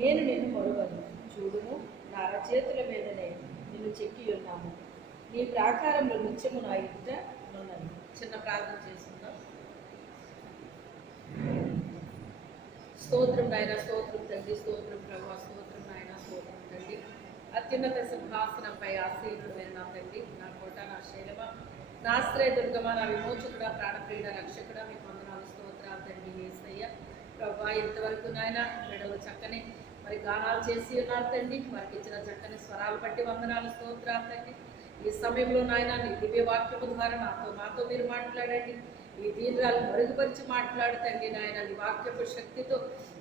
నేను నిన్ను మరువను. చూడుము, నా అరచేతుల మీదనే నిన్ను చెక్కి ఉన్నాము. నీ ప్రాకారంలో నిత్యము నా ఎదుట నున్నది. చిన్న ప్రార్థన చేస్తుందాం. స్తోత్రం నాయన, స్తోత్రం తండ్రి, స్తోత్రం ప్రభా, స్తోత్రం నాయన, స్తోత్రం తండ్రి. అత్యున్నత సింహాసనంపై ఆశ్రయించమైన నా తండ్రి, నా కోట, నా శైలమ, నా ఆశ్రయ దుర్గమ, నా విమోచకుడ, ప్రాణప్రియుడ, రక్షకుడ, మీకు వందనాలు, స్తోత్రాలు తండ్రి. యేసయ్య ప్రభా, ఇంతవరకు నాయన బిడ్డలు చక్కని మరి గానాలు చేసి ఉన్నారు తండ్రి. వారికి ఇచ్చిన చక్కని స్వరాలు బట్టి వందనాలు, స్తోత్రాలు తండ్రి. ఈ సమయంలో నాయన నీ దివ్య వాక్యము ద్వారా మాతో మీరు మాట్లాడండి. ఈ దీనురాలు మరుగుపరిచి మాట్లాడుతండి నాయన. నీ వాక్యపు శక్తితో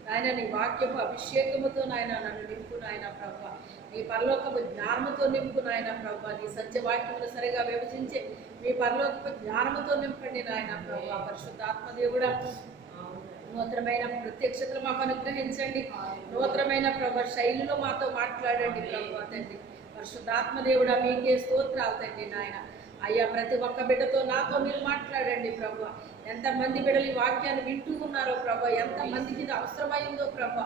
నాయన, నీ వాక్యపు అభిషేకముతో నాయన నన్ను నింపు నాయన ప్రభా. నీ పరలోకపు జ్ఞానముతో నింపు నాయన ప్రభా. నీ సత్యవాక్యమును సరిగా విభజించి మీ పరలోకపు జ్ఞానముతో నింపండి నాయన ప్రభా. పరిశుద్ధాత్మదేవుడా, నూతనమైన ప్రత్యక్షతలు మాకు అనుగ్రహించండి. నూతనమైన ప్రభా శైలిలో మాతో మాట్లాడండి ప్రభా తండ్రి. పరిశుద్ధాత్మదేవుడా, మీకే స్తోత్రాలు తండ్రి నాయన. అయ్యా, ప్రతి ఒక్క బిడ్డతో నాతో మీరు మాట్లాడండి ప్రభా. ఎంతమంది బిడ్డలు ఈ వాక్యాన్ని వింటూ ఉన్నారో ప్రభా, ఎంతమందికి ఇది అవసరమైందో ప్రభా,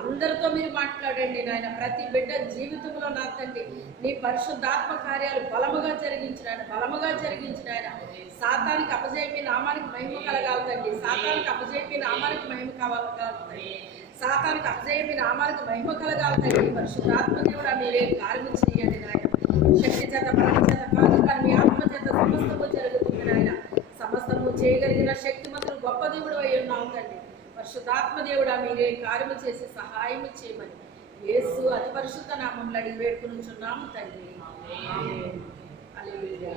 అందరితో మీరు మాట్లాడండి నాయన. ప్రతి బిడ్డ జీవితంలో నా తండ్రి నీ పరిశుద్ధాత్మ కార్యాలు బలముగా జరిగించిన ఆయన. సాతానికి అపజయపి నామానికి మహిమ కలగాలండి. సాతానికి అపజయపి నామానికి మహిమ కావాలండి. సాతానికి అపజయపి నామానికి మహిమ కలగాలండి. పరిశుద్ధాత్మ దేవుడా, మీరే కార్యం చేయండి నాయన. శక్తి చేత, బలం చేత కాదు, కానీ మీ ఆత్మ చేత సమస్తము జరుగుతుంది నాయన. సమస్తము చేయగలిగిన శక్తిమంతుడు గొప్ప దేవుడు అయి ఉన్నావు తండ్రి. పరిశుద్ధాత్మ దేవుడా, మీరే కార్యము చేసి సహాయం చేయమని యేసు అతి పరిశుద్ధ నామములో అడిగి వేడుకొనుచున్నాము తండ్రి. ఆమేన్. హల్లెలూయా.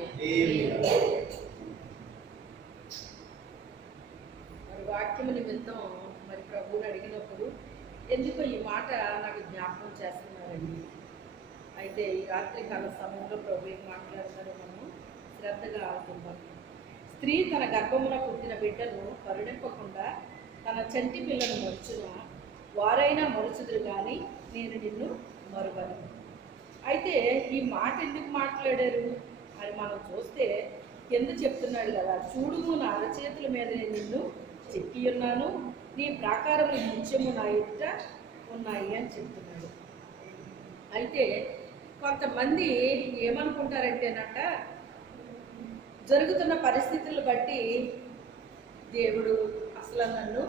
మరి వాక్యము నిమిత్తం మరి ప్రభువుని అడిగినప్పుడు ఎందుకో ఈ మాట నాకు జ్ఞాపకం చేస్తున్నారండి. అయితే ఈ రాత్రి కాల సమయంలో ప్రభు ఏం మాట్లాడతారో మనం శ్రద్ధగా ఆడుకుందాం. స్త్రీ తన గర్భమున పుట్టిన బిడ్డను కరుణింపకుండా తన చంటి పిల్లను మరుచున వారైనా మరుచుదురు కానీ నేను నిన్ను మరువను. అయితే ఈ మాట ఎందుకు మాట్లాడారు అని మనం చూస్తే కింద చెప్తున్నాడు కదా, చూడుము, నా అరచేతుల మీద నేను నిన్ను చెక్కి ఉన్నాను, నీ ప్రాకారములు నిత్యము నా ఎదుట ఉన్నాయి అని చెప్తున్నాడు. అయితే కొంతమంది ఏమనుకుంటారంటేనట, జరుగుతున్న పరిస్థితులను బట్టి దేవుడు అసలు నన్ను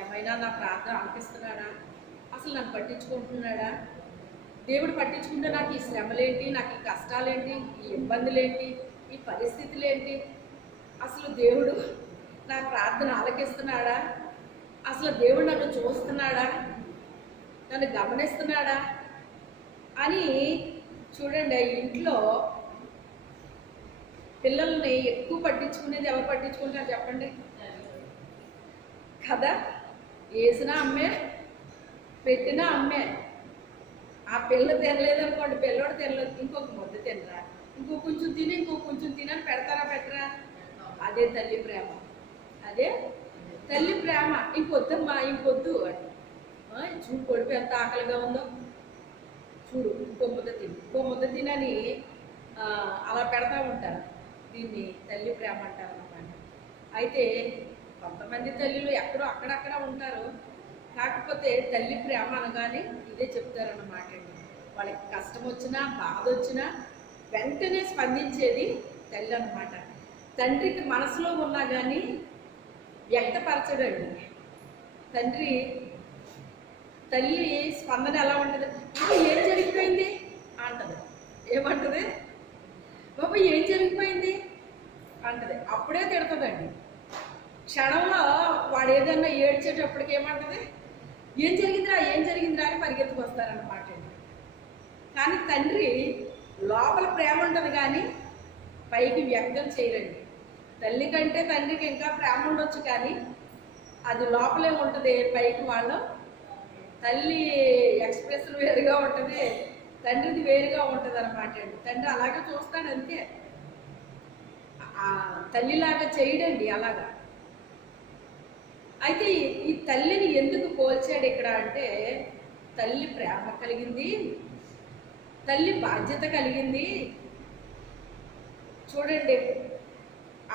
ఏమైనా నా ప్రార్థన ఆలకిస్తున్నాడా, అసలు నన్ను పట్టించుకుంటున్నాడా, దేవుడు పట్టించుకుంటే నాకు ఈ శ్రమలేంటి, నాకు ఈ కష్టాలేంటి, ఈ ఇబ్బందులేంటి, ఈ పరిస్థితులేంటి, అసలు దేవుడు నా ప్రార్థన ఆలకిస్తున్నాడా, అసలు దేవుడు నన్ను చూస్తున్నాడా, నన్ను గమనిస్తున్నాడా అని చూడండి. ఇంట్లో పిల్లల్ని ఎక్కువ పట్టించుకునేది ఎవరు పట్టించుకుంటారు చెప్పండి కదా. వేసినా అమ్మే, పెట్టినా అమ్మే. ఆ పిల్ల తినలేదనుకోండి, పిల్లడు తినలేదు, ఇంకొక ముద్ద తినరా, ఇంకో కొంచెం తినని పెడతారా పెట్టరా. అదే తల్లి ప్రేమ, అదే తల్లి ప్రేమ. ఇంకొద్దమ్మా, ఇంకొద్దు అని. చూడు కొడుకు ఎంత ఆకలిగా ఉందో, చూడు ఇంకో ముద్ద తినని అలా పెడతా ఉంటారు. దీన్ని తల్లి ప్రేమ అంటారు అన్నమాట. అయితే కొంతమంది తల్లిలు ఎక్కడో అక్కడక్కడ ఉంటారు. కాకపోతే తల్లి ప్రేమ అనగానే ఇదే చెప్తారన్నమాట అండి. వాళ్ళకి కష్టం వచ్చినా, బాధ వచ్చినా వెంటనే స్పందించేది తల్లి అన్నమాట. తండ్రికి మనసులో ఉన్నా కానీ వ్యక్తపరచడండి. తల్లి స్పందన ఎలా ఉంటుంది, ఏం జరిగిపోయింది అంటది. ఏమంటది, బాబా ఏం జరిగిపోయింది అంటది. అప్పుడే తిడుతుందండి. క్షణంలో వాడు ఏదన్నా ఏడ్చేటప్పటికి ఏమంటది, ఏం జరిగిందిరా అని పరిగెత్తుకు వస్తారన్నమాట. కానీ తండ్రి లోపల ప్రేమ ఉంటుంది కానీ పైకి వ్యక్తం చేయరండి. తల్లి కంటే తండ్రికి ఇంకా ప్రేమ ఉండొచ్చు కానీ అది లోపలే ఉంటుంది, పైకి వాళ్ళు. తల్లి ఎక్స్ప్రెషన్ వేరుగా ఉంటుంది, తండ్రిది వేరుగా ఉంటుంది అన్నమాట అండి. తండ్రి అలాగే చూస్తాడు అంతే, తల్లిలాగా చేయడండి అలాగా. అయితే ఈ తల్లిని ఎందుకు పోల్చాడు ఇక్కడ అంటే, తల్లి ప్రేమ కలిగింది, తల్లి బాధ్యత కలిగింది. చూడండి,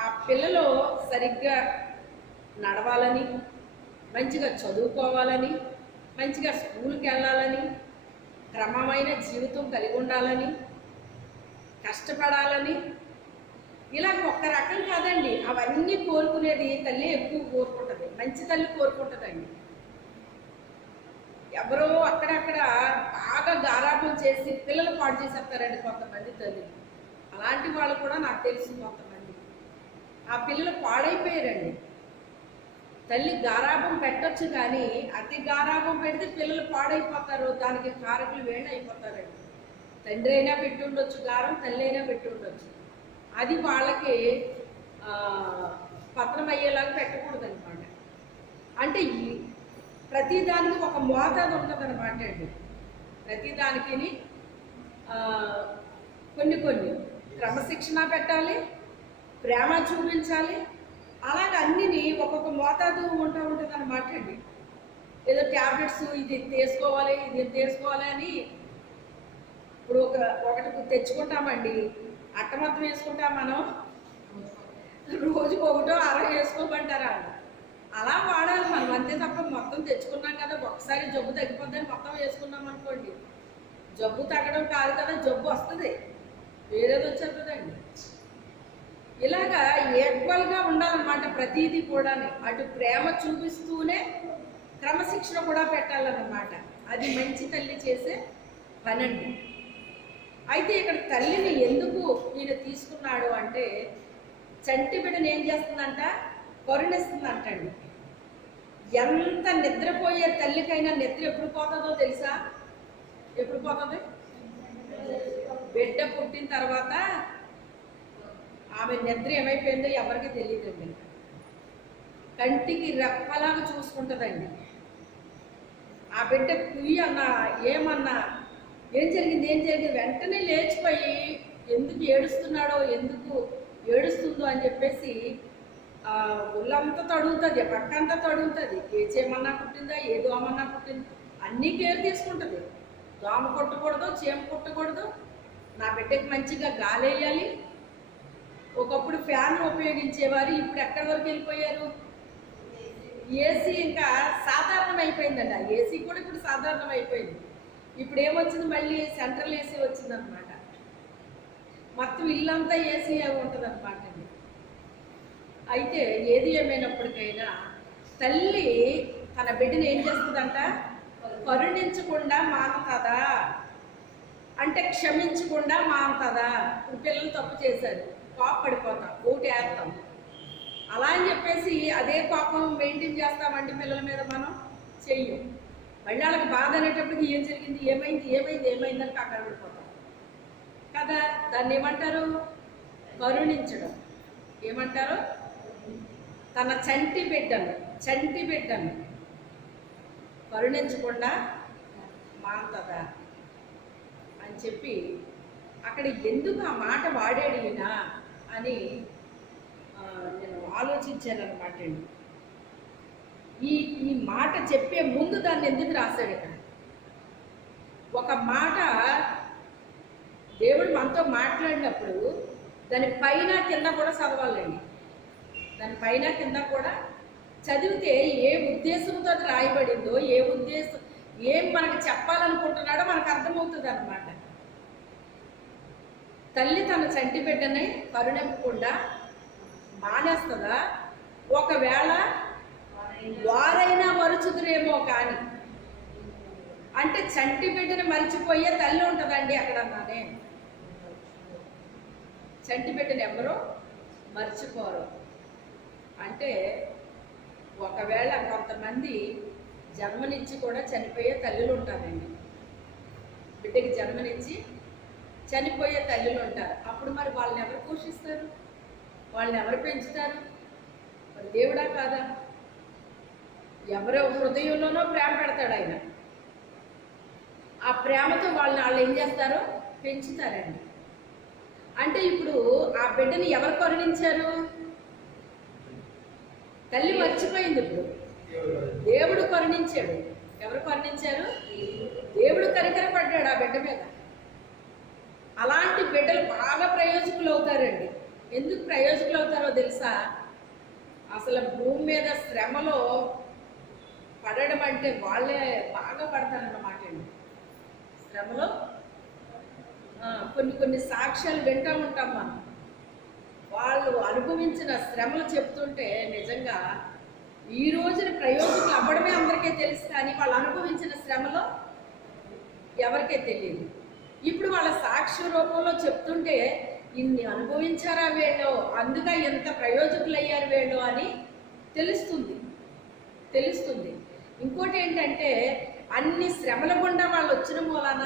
ఆ పిల్లలు సరిగ్గా నడవాలని, మంచిగా చదువుకోవాలని, మంచిగా స్కూల్కి వెళ్ళాలని, క్రమమైన జీవితం కలిగి ఉండాలని, కష్టపడాలని, ఇలా ఒక్క రకం కాదండి. అవన్నీ కోరుకునేది తల్లి ఎక్కువ కోరుకుంటుంది. మంచి తల్లి కోరుకుంటుందండి. ఎవరో అక్కడక్కడ బాగా గారాబం చేసి పిల్లలు పాడు చేసేస్తారండి కొంతమంది తల్లి. అలాంటి వాళ్ళు కూడా నాకు తెలుసు కొంతమంది. ఆ పిల్లలు పాడైపోయారండి. తల్లి గారాబం పెట్టొచ్చు కానీ అతి గారాబం పెడితే పిల్లలు పాడైపోతారు. దానికి కారకులు వేణ అయిపోతారండి. తండ్రి అయినా పెట్టి ఉండొచ్చు గారం, తల్లి అయినా పెట్టి ఉండొచ్చు. అది వాళ్ళకి పతనం అయ్యేలాగా పెట్టకూడదు అనమాట. అంటే ప్రతిదానికి ఒక మోతాదు ఉంటుంది అనమాట అండి. ప్రతిదానికి కొన్ని క్రమశిక్షణ పెట్టాలి, ప్రేమ చూపించాలి. అలాగే అన్నిని ఒక్కొక్క మోతాదు ఉంటుంది అనమాట అండి. ఏదో ట్యాబ్లెట్స్ ఇది తీసుకోవాలి, ఇది తీసుకోవాలి అని ఇప్పుడు ఒకటి తెచ్చుకుంటామండి. అట్ట మొత్తం వేసుకుంటాం మనం. రోజుకు ఒకటో అరవై వేసుకోమంటారా? అలా వాడాలి మనం, అంతే తప్ప మొత్తం తెచ్చుకున్నాం కదా ఒకసారి జబ్బు తగ్గిపోద్దని మొత్తం వేసుకున్నాం అనుకోండి, జబ్బు తగ్గడం కాదు కదా, జబ్బు వస్తుంది, వేరేది వచ్చేస్తుందండి. ఇలాగా ఈక్వల్గా ఉండాలన్నమాట ప్రతిదీ కూడా. అటు ప్రేమ చూపిస్తూనే క్రమశిక్షణ కూడా పెట్టాలన్నమాట. అది మంచి తల్లి చేసే పనండి. అయితే ఇక్కడ తల్లిని ఎందుకు ఈయన తీసుకున్నాడు అంటే, చంటి బిడ్డను ఏం చేస్తుందంట? కరుణిస్తుందంటండి. ఎంత నిద్రపోయే తల్లికైనా నిద్ర ఎప్పుడు పోతుందో తెలుసా? ఎప్పుడు పోతుంది? బిడ్డ పుట్టిన తర్వాత ఆమె నిద్ర ఏమైపోయిందో ఎవరికి తెలియదండి. కంటికి రెప్పలాగా చూసుకుంటుందండి. ఆ బిడ్డ కుయ్యన్నా ఏమన్నా ఏం జరిగింది వెంటనే లేచిపోయి ఎందుకు ఏడుస్తున్నాడో, ఎందుకు ఏడుస్తుందో అని చెప్పేసి ఒళ్ళంతా తడుగుతుంది, పక్కంతా తడుగుతుంది. ఏ చేమన్నా పుట్టిందా, ఏ దోమన్నా పుట్టిందా అన్నీ కేర్ తీసుకుంటుంది. దోమ కొట్టకూడదు, చీమ కొట్టకూడదు, నా బిడ్డకి మంచిగా గాలి వేయాలి. ఒకప్పుడు ఫ్యాన్ ఉపయోగించేవారు, ఇప్పుడు ఎక్కడి వరకు వెళ్ళిపోయారు? ఏసీ ఇంకా సాధారణం అయిపోయిందండి. ఆ ఏసీ కూడా ఇప్పుడు సాధారణం అయిపోయింది. ఇప్పుడు ఏమొచ్చింది? మళ్ళీ సెంట్రల్ ఏసీ వచ్చింది అనమాట. మొత్తం ఇల్లంతా ఏసీ ఉంటుంది అనమాట. అయితే ఏది ఏమైనప్పటికైనా తల్లి తన బిడ్డని ఏం చేస్తుందంట? కరుణించకుండా మానుతుందా అంటే, క్షమించకుండా మానుతుందా? ఇప్పుడు పిల్లలు తప్పు చేశారు, కోపపడిపోతాం, ఓటు వేస్తాం. అలా అని చెప్పేసి అదే కోపం మెయింటైన్ చేస్తామంటే పిల్లల మీద మనం చెయ్యం. మళ్ళీ వాళ్ళకి బాధ అనేటప్పటికి ఏం జరిగింది, ఏమైందని కంగారు పడిపోతాం కదా. దాన్ని ఏమంటారు? కరుణించడం. ఏమంటారు? తన చంటి బిడ్డను కరుణించకుండా మాంతదా అని చెప్పి అక్కడ ఎందుకు ఆ మాట వాడాడు ఈయన అని నేను ఆలోచించానమాట అండి. ఈ మాట చెప్పే ముందు దాన్ని ఎందుకు రాశాడు ఇక్కడ? ఒక మాట దేవుడు మనతో మాట్లాడినప్పుడు దాని పైన కింద కూడా చదవాలండి. దాని పైన కింద కూడా చదివితే ఏ ఉద్దేశంతో అది రాయబడిందో, ఏం మనకు చెప్పాలనుకుంటున్నాడో మనకు అర్థమవుతుంది అన్నమాట. తల్లి తన చంటి బిడ్డని కరుణింపకుండా మానేస్తుందా? ఒకవేళ వారైనా మరుచుదురేమో కానీ, అంటే చంటి బిడ్డని మరిచిపోయే తల్లి ఉంటుందండి అక్కడన్నానే. చంటి బిడ్డని ఎవరో మర్చిపోరు. అంటే ఒకవేళ కొంతమంది జన్మనిచ్చి కూడా చనిపోయే తల్లులు ఉంటారండి. బిడ్డకి జన్మనిచ్చి చనిపోయే తల్లులు ఉంటారు. అప్పుడు మరి వాళ్ళని ఎవరు పోషిస్తారు? వాళ్ళని ఎవరు పెంచుతారు? మరి దేవుడా కాదా? ఎవరో హృదయంలోనో ప్రేమ పెడతాడు ఆయన. ఆ ప్రేమతో వాళ్ళు ఏం చేస్తారో పెంచుతారండి. అంటే ఇప్పుడు ఆ బిడ్డని ఎవరు కరుణించారు? తల్లి మర్చిపోయింది. ఇప్పుడు దేవుడు కరుణించాడు. ఎవరు కరుణించారు? దేవుడు కనికరపడ్డాడు ఆ బిడ్డ మీద. అలాంటి బిడ్డలు బాగా ప్రయోజకులు అవుతారండి. ఎందుకు ప్రయోజకులు అవుతారో తెలుసా? అసలు భూమి మీద శ్రమలో పడడం అంటే వాళ్ళే బాగా పడతారన్నమాట అండి శ్రమలో. కొన్ని కొన్ని సాక్ష్యాలు వింటూ ఉంటాం మనం. వాళ్ళు అనుభవించిన శ్రమలు చెప్తుంటే నిజంగా ఈ రోజున ప్రయోజకులు అవ్వడమే అందరికీ తెలుసు, కానీ వాళ్ళు అనుభవించిన శ్రమలో ఎవరికీ తెలియదు. ఇప్పుడు వాళ్ళ సాక్షి రూపంలో చెప్తుంటే ఇన్ని అనుభవించారా వీళ్ళు, అందుకే ఎంత ప్రయోజకులు అయ్యారు వీళ్ళు అని తెలుస్తుంది. ఇంకోటి ఏంటంటే అన్ని శ్రమల గుండా వాళ్ళు వచ్చిన మూలాన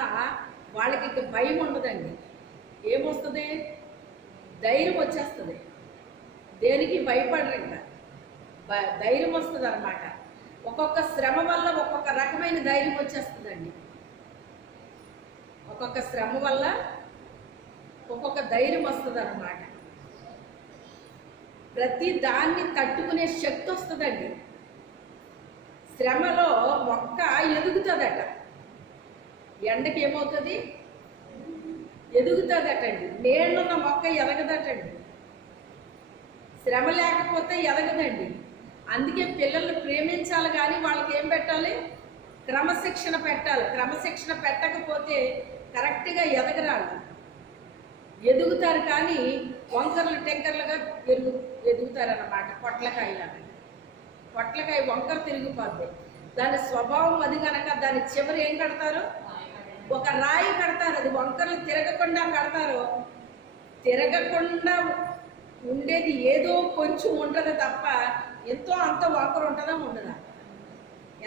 వాళ్ళకి ఇక భయం ఉండదండి. ఏమొస్తుంది? ధైర్యం వచ్చేస్తుంది. దేనికి భయపడరు, ఇంకా ధైర్యం వస్తుంది అన్నమాట. ఒక్కొక్క శ్రమ వల్ల ఒక్కొక్క రకమైన ధైర్యం వచ్చేస్తుందండి. ఒక్కొక్క శ్రమ వల్ల ఒక్కొక్క ధైర్యం వస్తుంది అన్నమాట. ప్రతి దాన్ని తట్టుకునే శక్తి వస్తుందండి. శ్రమలో మొక్క ఎదుగుతుందట. ఎండకి ఏమవుతుంది? ఎదుగుతుందటండి. నీళ్ళున్న మొక్క ఎదగదటండి. శ్రమ లేకపోతే ఎదగదండి. అందుకే పిల్లల్ని ప్రేమించాలి, కానీ వాళ్ళకి ఏం పెట్టాలి? క్రమశిక్షణ పెట్టాలి. క్రమశిక్షణ పెట్టకపోతే కరెక్ట్గా ఎదగరాళ్ళు. ఎదుగుతారు కానీ వంకర్లు టెంకర్లుగా ఎదుగుతారన్నమాట. పొట్లకాయ వంకర తిరిగిపోద్ది. దాని స్వభావం అది కనుక దాని చివరి ఏం కడతారు? ఒక రాయి కడతారు. అది వంకర్లు తిరగకుండా కడతారు. తిరగకుండా ఉండేది ఏదో కొంచెం ఉంటుంది తప్ప ఎంతో అంత వంకర ఉంటుందా ఉండదా?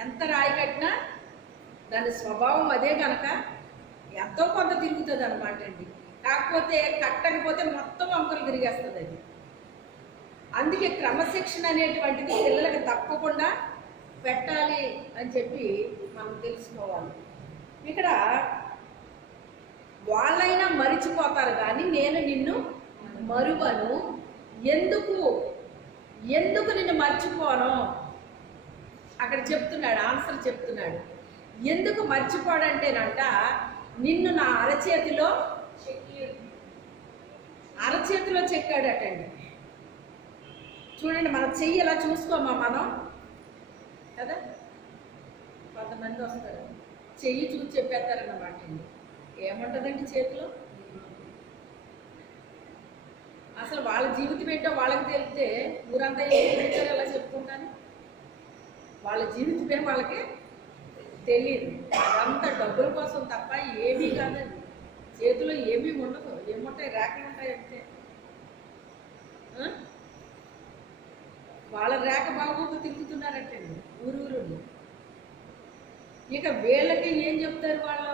ఎంత రాయి కట్టినా దాని స్వభావం అదే కనుక ఎంతో కొంత తిరుగుతుంది అనమాట అండి. కాకపోతే కట్టకపోతే మొత్తం వంకరలు తిరిగేస్తుంది అది. అందుకే క్రమశిక్షణ అనేటువంటిది పిల్లలకి తప్పకుండా పెట్టాలి అని చెప్పి మనం తెలుసుకోవాలి. ఇక్కడ వాళ్ళైనా మరిచిపోతారు కానీ నేను నిన్ను మరువను. ఎందుకు నిన్ను మర్చిపోను? అక్కడ చెప్తున్నాడు, ఆన్సర్ చెప్తున్నాడు. ఎందుకు మర్చిపోడంటేనంట, నిన్ను నా అరచేతిలో చెక్కాడటండి. చూడండి, మన చెయ్యి ఎలా చూసుకోమా మనం కదా. కొంతమంది వస్తారు చెయ్యి చూసి చెప్పేస్తారన్నమాట అండి. ఏముంటుందండి చేతిలో? అసలు వాళ్ళ జీవితం ఏంటో వాళ్ళకి తెలిస్తే ఊరంతా ఏం పెట్టారు ఎలా చెప్పుకుంటాను. వాళ్ళ జీవితమే వాళ్ళకి తెలియదు. అదంతా డబ్బుల కోసం తప్ప ఏమీ కాదండి. చేతిలో ఏమీ ఉండదు. ఏముంటాయి? రేఖలు ఉంటాయి అంతే. వాళ్ళ రేఖ బాగోతూ తిరుగుతున్నారంటండి ఊరు. ఇక వీళ్ళకి ఏం చెప్తారు వాళ్ళు?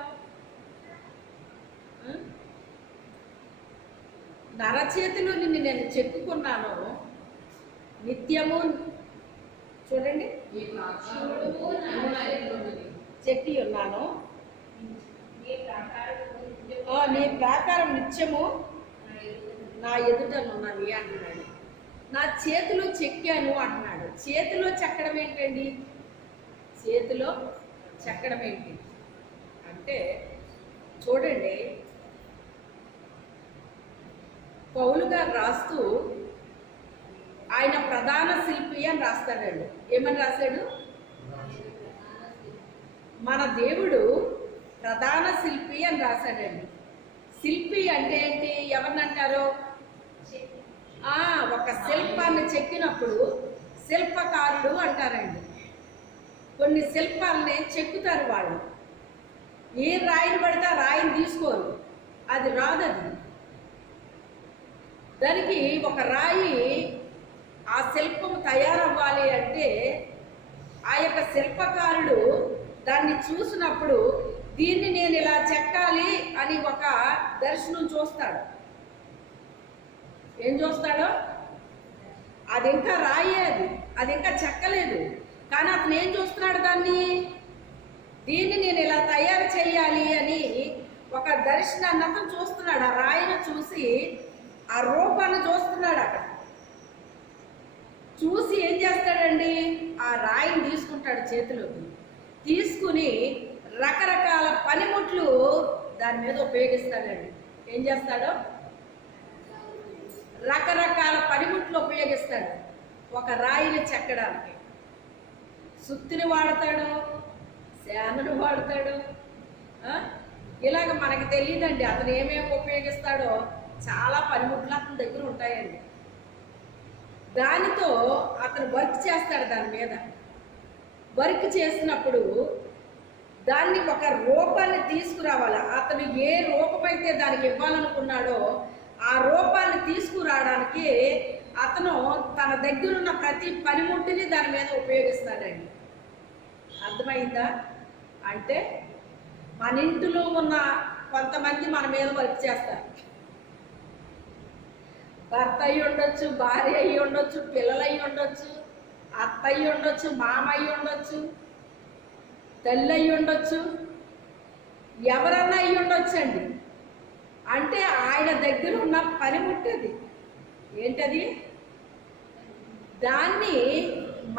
నరచేతిలో నిన్ను నేను చెక్కుకున్నాను నిత్యము. చూడండి, చెక్కి ఉన్నాను, నీ ప్రాకారం నిత్యము నా ఎదుటనున్నవి అంటున్నాడు. నా చేతిలో చెక్కాను అంటున్నాడు. చేతిలో చెక్కడం ఏంటండి? చేతిలో చెక్కడం ఏంటి అంటే చూడండి, పౌలు గారు రాస్తూ ఆయన ప్రధాన శిల్పి అని రాస్తాడండి. ఏమని రాశాడు? మన దేవుడు ప్రధాన శిల్పి అని రాశాడండి. శిల్పి అంటే ఏంటి? ఎవరినంటారు? ఒక శిల్పాన్ని చెక్కినప్పుడు శిల్పకారుడు అంటారండి. కొన్ని శిల్పాలని చెక్కుతారు వాళ్ళు. ఏ రాయిని పడితే ఆ రాయిని తీసుకోరు, అది రాదది. దానికి ఒక రాయి ఆ శిల్పం తయారవ్వాలి అంటే ఆ యొక్క శిల్పకారుడు దాన్ని చూసినప్పుడు దీన్ని నేను ఇలా చెక్కాలి అని ఒక దర్శనం చూస్తాడు. ఏం చూస్తాడో? అది ఇంకా రాయే, అది ఇంకా చెక్కలేదు, కానీ అతను ఏం చూస్తున్నాడు? దీన్ని నేను ఇలా తయారు చేయాలి అని ఒక దర్శనాన్ని అతను చూస్తున్నాడు. ఆ రాయిని చూసి ఆ రూపాన్ని చూస్తున్నాడు. అక్కడ చూసి ఏం చేస్తాడండి? ఆ రాయిని తీసుకుంటాడు చేతిలోకి. తీసుకుని రకరకాల పనిముట్లు దాని మీద ఉపయోగిస్తాడండి. ఏం చేస్తాడో? రకరకాల పనిముట్లు ఉపయోగిస్తాడు ఒక రాయిని చెక్కడానికి. సుత్తిని వాడతాడు, శానను వాడతాడు. ఇలాగ మనకి తెలియదండి అతను ఏమేమి ఉపయోగిస్తాడో. చాలా పనిముట్లు అతని దగ్గర ఉంటాయండి. దానితో అతను వర్క్ చేస్తాడు. దాని మీద వర్క్ చేసినప్పుడు దాన్ని ఒక రూపాన్ని తీసుకురావాలి. అతను ఏ రూపమైతే దానికి ఇవ్వాలనుకున్నాడో ఆ రూపాన్ని తీసుకురావడానికి అతను తన దగ్గరున్న ప్రతి పనిముట్టిని దాని మీద ఉపయోగిస్తాడండి. అర్థమైందా? అంటే మన ఇంటిలో ఉన్న కొంతమంది మన మీద వర్క్ చేస్తారు. భర్త అయ్యి ఉండొచ్చు, భార్య అయ్యి ఉండొచ్చు, పిల్లలు అయ్యి ఉండొచ్చు, అత్త అయ్యి ఉండొచ్చు, మామ అయ్యి ఉండొచ్చు, తల్లి అయ్యి ఉండొచ్చు, ఎవరన్నా అయ్యి ఉండొచ్చు అండి. అంటే ఆయన దగ్గర ఉన్న పనిముట్టేది ఏంటది, దాన్ని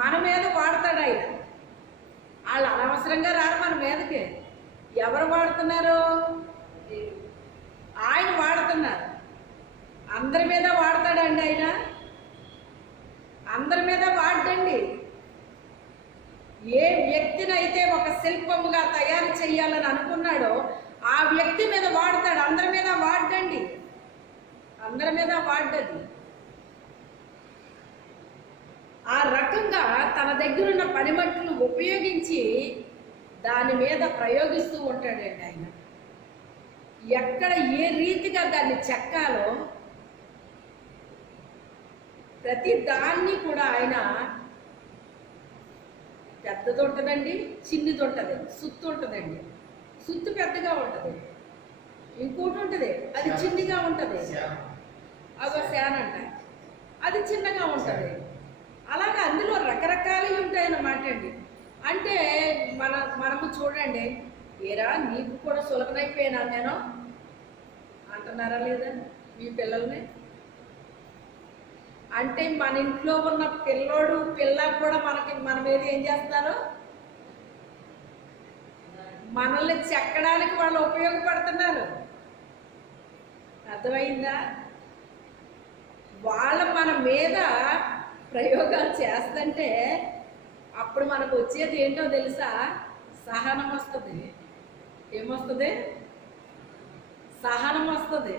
మన మీద వాడతాడు ఆయన. వాళ్ళు అనవసరంగా రారు మన మీదకి. ఎవరు వాడుతున్నారు? ఆయన వాడుతున్నారు. అందరి మీద వాడతాడండి ఆయన. అందరి మీద వాడండి. ఏ వ్యక్తినైతే ఒక శిల్పముగా తయారు చేయాలని అనుకున్నాడో ఆ వ్యక్తి మీద వాడతాడు. అందరి మీద వాడండి. అందరి మీద వాడది. ఆ రకంగా తన దగ్గరున్న పనిముట్లు ఉపయోగించి దాని మీద ప్రయోగిస్తూ ఉంటాడండి ఆయన. ఎక్కడ ఏ రీతిగా దాన్ని చెక్కాలో ప్రతి దాన్ని కూడా ఆయన, పెద్దది ఉంటుందండి, చిన్నది ఉంటుంది, సుత్తు ఉంటుందండి. సుత్తు పెద్దగా ఉంటుంది, ఇంకోటి ఉంటుంది అది చిన్నగా ఉంటుంది, అదో శాన అంట, అది చిన్నగా ఉంటుంది. అలాగే అందులో రకరకాలు ఉంటాయన్నమాట అండి. అంటే మనము చూడండి, ఏరా నీకు కూడా సులభనైపోయినా నేను అంటున్నారా లేదా మీ పిల్లల్ని? అంటే మన ఇంట్లో ఉన్న పిల్లోడు పిల్ల కూడా మన మీద ఏం చేస్తారు? మనల్ని చెక్కడానికి వాళ్ళు ఉపయోగపడుతున్నారు. అర్థమైందా? వాళ్ళ మన మీద ప్రయోగాలు చేస్తుంటే అప్పుడు మనకు వచ్చేది ఏంటో తెలుసా? సహనం వస్తుంది. ఏమొస్తుంది? సహనం వస్తుంది,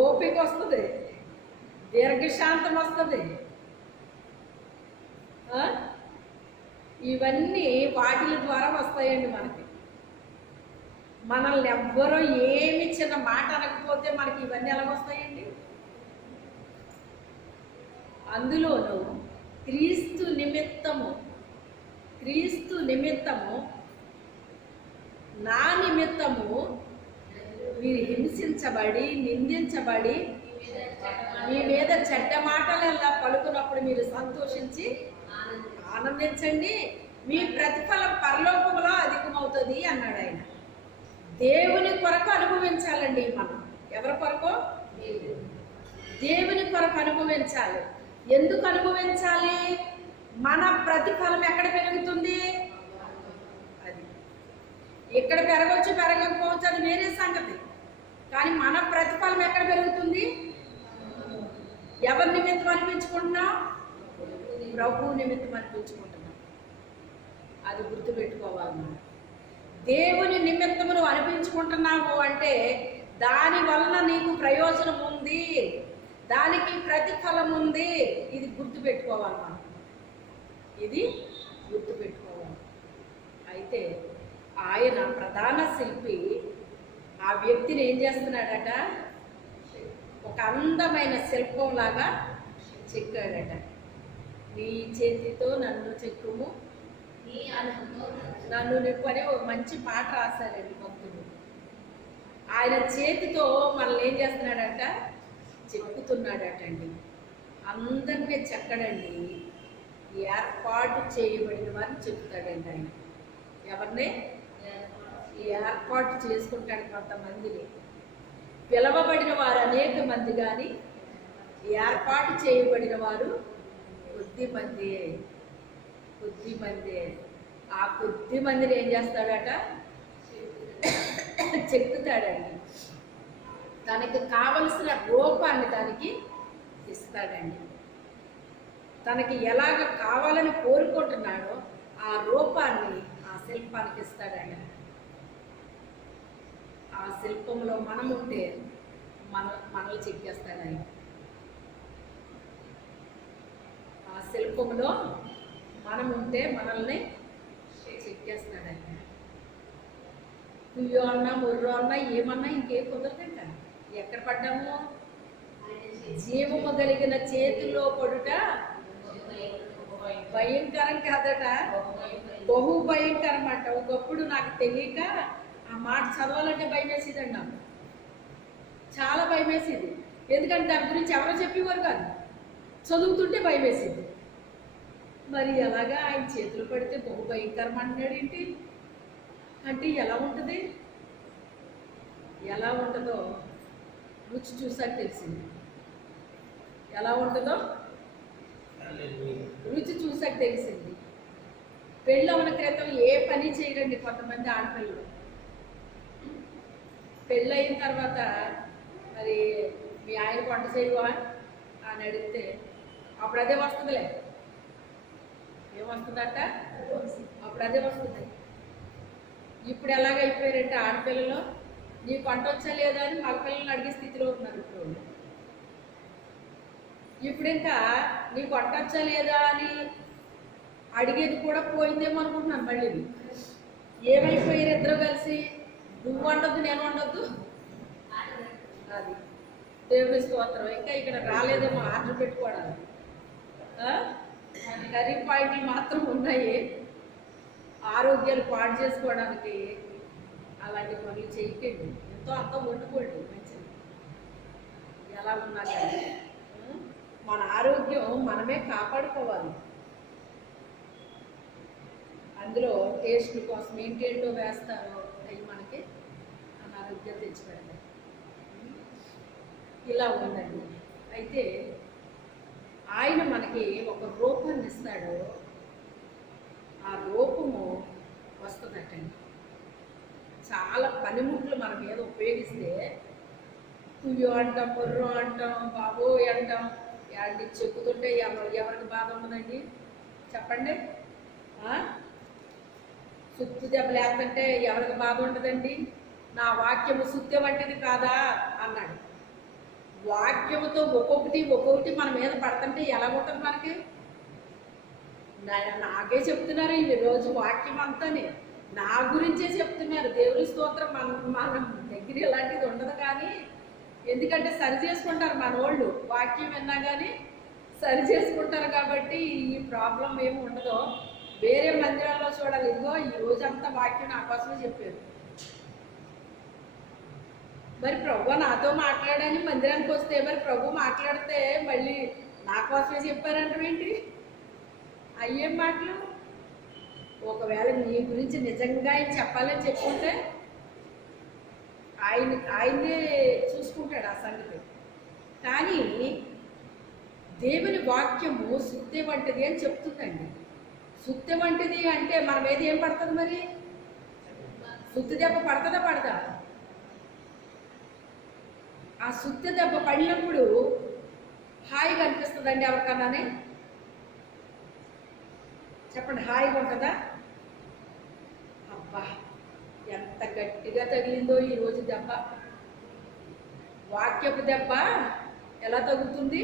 ఓపిక వస్తుంది, దీర్ఘశాంతం వస్తుంది. ఇవన్నీ వాటిల ద్వారా వస్తాయండి మనకి. మనల్ని ఎవ్వరూ ఏమి చిన్న మాట అనకపోతే మనకి ఇవన్నీ ఎలాగొస్తాయండి? అందులోనూ క్రీస్తు నిమిత్తము నా నిమిత్తము మీరు హింసించబడి నిందించబడి మీ మీద చెడ్డ మాటలెల్లా పలుకున్నప్పుడు మీరు సంతోషించి ఆనందించండి, మీ ప్రతిఫలం పరలోకములో అధికమవుతుంది అన్నాడు ఆయన. దేవుని కొరకు అనుభవించాలండి మనం. ఎవరి కొరకు? దేవుని కొరకు అనుభవించాలి. ఎందుకు అనుభవించాలి? మన ప్రతిఫలం ఎక్కడ పెరుగుతుంది? అది ఇక్కడ పెరగవచ్చు, పెరగకపోవచ్చు, అది వేరే సంగతి. కానీ మన ప్రతిఫలం ఎక్కడ పెరుగుతుంది? ఎవరి నిమిత్తం అనిపించుకుంటున్నాం? ప్రభు నిమిత్తం అనిపించుకుంటున్నాం. అది గుర్తుపెట్టుకోవాలి మనం. దేవుని నిమిత్తము నువ్వు అనిపించుకుంటున్నావు అంటే దాని వలన నీకు ప్రయోజనం ఉంది, దానికి ప్రతిఫలం ఉంది. ఇది గుర్తుపెట్టుకోవాలి మనం. ఇది గుర్తుపెట్టుకోవాలి. అయితే ఆయన ప్రధాన శిల్పి ఆ వ్యక్తిని ఏం చేస్తున్నాడట? ఒక అందమైన శిల్పంలాగా చెక్కాడట. నీ చేతితో నన్ను చెక్కుము, నన్ను నిప్పు అని ఒక మంచి పాట రాశారండి భక్తుడు. ఆయన చేతితో మనల్ని ఏం చేస్తున్నాడట? చెక్కుతున్నాడటండి. అందరినీ చెక్కడండి, ఏర్పాటు చేయబడిన వారిని చెప్తాడండి ఆయన. ఎవరిని ఏర్పాటు చేసుకుంటాడు? కొంతమందిని. పిలవబడిన వారు అనేక మంది, కానీ ఏర్పాటు చేయబడిన వారు కొద్ది మంది. ఆ కొద్ది మందిని ఏం చేస్తాడట? చెక్కుతాడండి. తనకి కావలసిన రూపాన్ని దానికి ఇస్తాడండి. తనకి ఎలాగ కావాలని కోరుకుంటున్నాడో ఆ రూపాన్ని ఆ శిల్పానికి ఇస్తాడు ఆయన. ఆ శిల్పంలో మనం ఉంటే మనల్ని చెక్కేస్తాడు ఆయన. ఆ శిల్పంలో మనం ఉంటే మనల్ని చెక్కేస్తాడు ఆయన. కుయ్యో అన్నా ముర్రో అన్నా ఏమన్నా ఇంకేం కుదరదంట. ఎక్కడ పడ్డాము? జీవము కలిగిన చేతిలో పడుట భయంకరం కాదట, బహు భయంకరం అంట. ఒకప్పుడు నాకు తెలియక ఆ మాట చదవాలంటే భయం వేసేదండి. నాకు చాలా భయం వేసేది. ఎందుకంటే దాని గురించి ఎవరో చెప్పేవారు కాదు, చదువుతుంటే భయం వేసేది. మరి అలాగా ఆయన చేతులు పడితే బహు భయంకరం అంటున్నాడు ఏంటి అంటే ఎలా ఉంటుంది? ఎలా ఉంటుందో రుచి చూసాక తెలిసింది. ఎలా ఉంటుందో రుచి చూసాక తెలిసింది. పెళ్ళవన క్రితం ఏ పని చేయరండి కొంతమంది ఆడపిల్లలు. పెళ్ళయిన తర్వాత మరి మీ ఆయన వంట చేయవా అని అడిగితే అప్పుడు అదే వస్తుందిలే. ఏమొస్తుందట? అప్పుడు అదే వస్తుంది. ఇప్పుడు ఎలాగైపోయారంటే ఆడపిల్లలు నీకు వంట వచ్చా లేదా అని మగపిల్లల్ని అడిగే స్థితిలో ఉన్నారు ఇప్పుడు ఇంకా నీకు వంట వచ్చా లేదా అని అడిగేది కూడా పోయిందేమో అనుకుంటున్నాను. మళ్ళీ ఏమైపోయారు ఇద్దరు కలిసి? నువ్వు వండొద్దు నేను వండొద్దు, అది దేవుని స్తోత్రం. ఇంకా ఇక్కడ రాలేదేమో ఆర్డర్ పెట్టుకోవడానికి. కర్రీ పాయింట్లు మాత్రం ఉన్నాయి, ఆరోగ్యాలు పాడు చేసుకోవడానికి అలాంటి పనులు చేయకండి. ఎంతో అంత వండుకోండి మంచిది. ఎలా ఉన్నా కానీ మన ఆరోగ్యం మనమే కాపాడుకోవాలి. అందులో టేస్ట్ కోసం ఏంటేంటో వేస్తారో అవి మనకి అనారోగ్యం తెచ్చిపెడతాయి. ఇలా ఉందండి. అయితే ఆయన మనకి ఒక రూపాన్ని ఇస్తాడు. ఆ రూపము వస్తుందటండి. చాలా పనిముట్లు మన మీద ఉపయోగిస్తే కుయ్యో అంటాం, బొర్రో అంటాం, బాబోయ్ అంటాం. అండి చెప్పుతుంటే ఎవరికి బాధ ఉండదండి చెప్పండి? సుత్తి దెబ్బలేస్తుంటే ఎవరికి బాధ ఉండదండి? నా వాక్యము సుత్తి వంటిది కాదా అన్నాడు. వాక్యముతో ఒక్కొక్కటి మన మీద పడుతుంటే ఎలా ఉంటుంది మనకి? నాకే చెప్తున్నారు ఈ రోజు వాక్యం అంతానే నా గురించే చెప్తున్నారు. దేవుని స్తోత్రం. మన దగ్గర ఇలాంటిది ఉండదు. కానీ ఎందుకంటే సరి చేసుకుంటారు మన వాళ్ళు, వాక్యం విన్నా కానీ సరి చేసుకుంటారు. కాబట్టి ఈ ప్రాబ్లం ఏమి ఉండదు. వేరే మందిరాల్లో చూడాలి, ఇదిగో ఈ రోజంతా వాక్యం నా కోసమే చెప్పారు. మరి ప్రభు నాతో మాట్లాడని మందిరానికి వస్తే మరి ప్రభు మాట్లాడితే మళ్ళీ నా కోసమే చెప్పారంటే ఏంటి? అయ్యేం మాటలు? ఒకవేళ నీ గురించి నిజంగా ఆయన చెప్పాలని చెప్పుకుంటే ఆయనే చూసుకుంటాడు ఆ సంగతి. కానీ దేవుని వాక్యము సుత్తి వంటిది అని చెప్తుందండి. సుత్తి వంటిది అంటే మన మీద ఏం పడుతుంది? మరి సుత్తి దెబ్బ పడుతుందా పడదా? ఆ సుత్తి దెబ్బ పడినప్పుడు హాయిగా అనిపిస్తుందండి ఎవరికన్నానే? చెప్పండి, హాయిగా ఉంటుందా? అబ్బా ఎంత గట్టిగా తగిలిందో ఈరోజు దెబ్బ. వాక్యపు దెబ్బ ఎలా తగులుతుంది?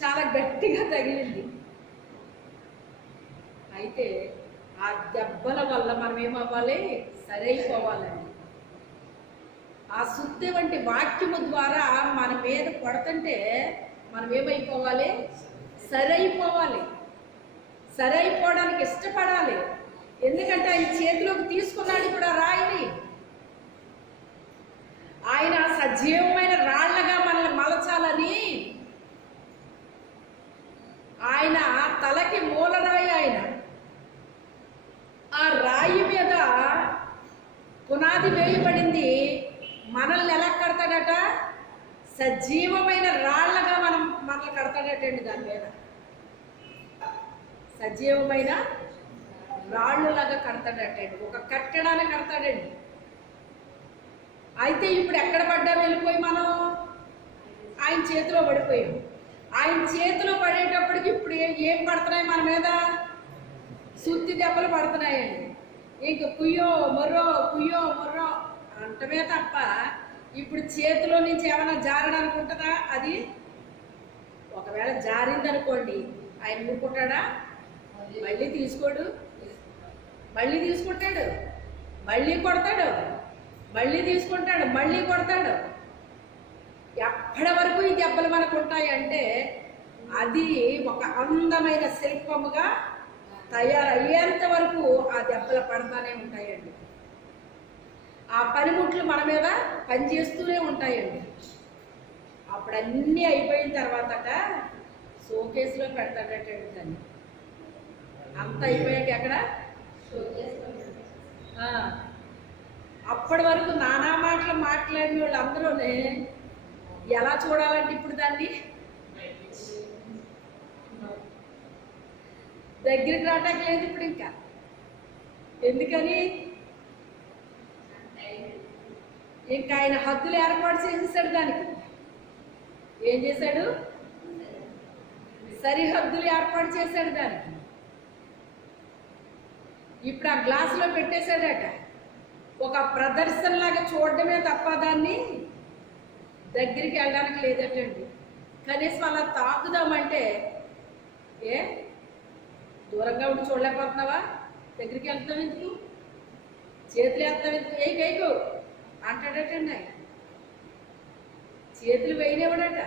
చాలా గట్టిగా తగిలింది. అయితే ఆ దెబ్బల వల్ల మనం ఏమవ్వాలి? సరైపోవాలండి. ఆ శుద్ధి వంటి వాక్యము ద్వారా మన మీద కొడుతుంటే మనం ఏమైపోవాలి? సరైపోవాలి. సరైపోవడానికి ఇష్టపడాలి. ఎందుకంటే ఆయన చేతిలోకి తీసుకున్నాడు ఇప్పుడు ఆ రాయిని. ఆయన సజీవమైన రాళ్లగా మనల్ని మలచాలని ఆయన తలకి మూలరాయి. ఆయన ఆ రాయి మీద పునాది వేయబడింది. మనల్ని ఎలా కడతాడట? సజీవమైన రాళ్లగా మనల్ని కడతాడటండి. దాని మీద సజీవమైన రాళ్ళులాగా కడతాడటండి. ఒక కట్టడాన్ని కడతాడండి. అయితే ఇప్పుడు ఎక్కడ పడ్డా వెళ్ళిపోయి మనం ఆయన చేతిలో పడిపోయాం. ఆయన చేతిలో పడేటప్పటికి ఇప్పుడు ఏం పడుతున్నాయి మన మీద? సుత్తి దెబ్బలు పడుతున్నాయండి. ఇంక కుయ్యో మొర్రో అంటమే తప్ప ఇప్పుడు చేతిలో నుంచి ఏమైనా జారడానికి ఉంటుందా? అది ఒకవేళ జారిందనుకోండి, ఆయన ఊరుకుంటాడా? మళ్ళీ తీసుకోడు, మళ్ళీ తీసుకుంటాడు, మళ్ళీ కొడతాడు, మళ్ళీ తీసుకుంటాడు, మళ్ళీ కొడతాడు. ఎప్పటి వరకు ఈ దెబ్బలు మనకు ఉంటాయంటే అది ఒక అందమైన శిల్పముగా తయారయ్యేంత వరకు ఆ దెబ్బలు పడతానే ఉంటాయండి. ఆ పనిముట్లు మన మీద పనిచేస్తూనే ఉంటాయండి. అప్పుడు అన్నీ అయిపోయిన తర్వాతట షోకేస్లో పెడతాడటండి దాన్ని. అంత అయిపోయాక ఎక్కడ? అప్పటి వరకు నానా మాటలు మాట్లాడిన వాళ్ళు అందరూనే ఎలా చూడాలంటే ఇప్పుడు దాన్ని దగ్గరికి రావటానికి లేదు ఇప్పుడు. ఇంకా ఎందుకని? ఇంకా ఆయన హద్దులు ఏర్పాటు చేసేసాడు దానికి. ఏం చేశాడు? సరిహద్దులు ఏర్పాటు చేశాడు దానికి. ఇప్పుడు ఆ గ్లాసులో పెట్టేశాడట. ఒక ప్రదర్శనలాగా చూడడమే తప్ప దాన్ని దగ్గరికి వెళ్ళడానికి లేదటండి. కనీసం అలా తాకుదామంటే దూరంగా ఉండి చూడలేకపోతున్నావా? దగ్గరికి వెళ్తాం ఎందుకు? చేతులు వేస్తాం ఎందుకు? ఏకైకు అంటాడటండి ఆయన. చేతులు వేయనివ్వడట,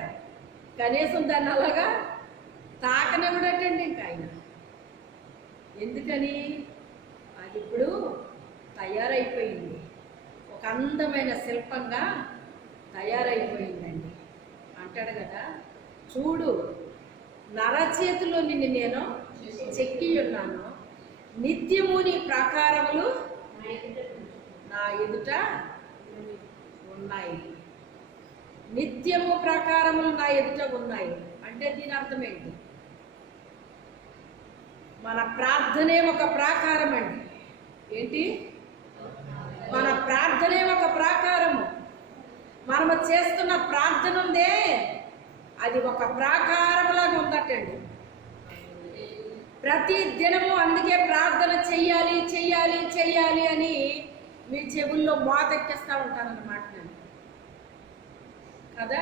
కనీసం దాన్ని అలాగా తాకనివ్వడటండి ఇంకా ఆయన. ఎందుకని? అది ఇప్పుడు తయారైపోయింది, ఒక అందమైన శిల్పంగా తయారైపోయిందండి. అంటాడు కదా, చూడు నరచేతిలో నిన్ను నేను చెక్కి ఉన్నాను, నిత్యము నీ ప్రాకారములు నా ఎదుట ఉన్నాయి. నిత్యము ప్రాకారములు నా ఎదుట ఉన్నాయి అంటే దీని అర్థం ఏంటి? మన ప్రార్థనే ఒక ప్రాకారం అండి. ఏంటి? మన ప్రార్థనే ఒక ప్రాకారము. మనము చేస్తున్న ప్రార్థన ఉందే, అది ఒక ప్రాకారములాగా ఉందటండి. ప్రతి దినము అందుకే ప్రార్థన చెయ్యాలి చెయ్యాలి చెయ్యాలి అని మీ చెవుల్లో మోతెక్కిస్తూ ఉంటానన్నమాట నేను కదా.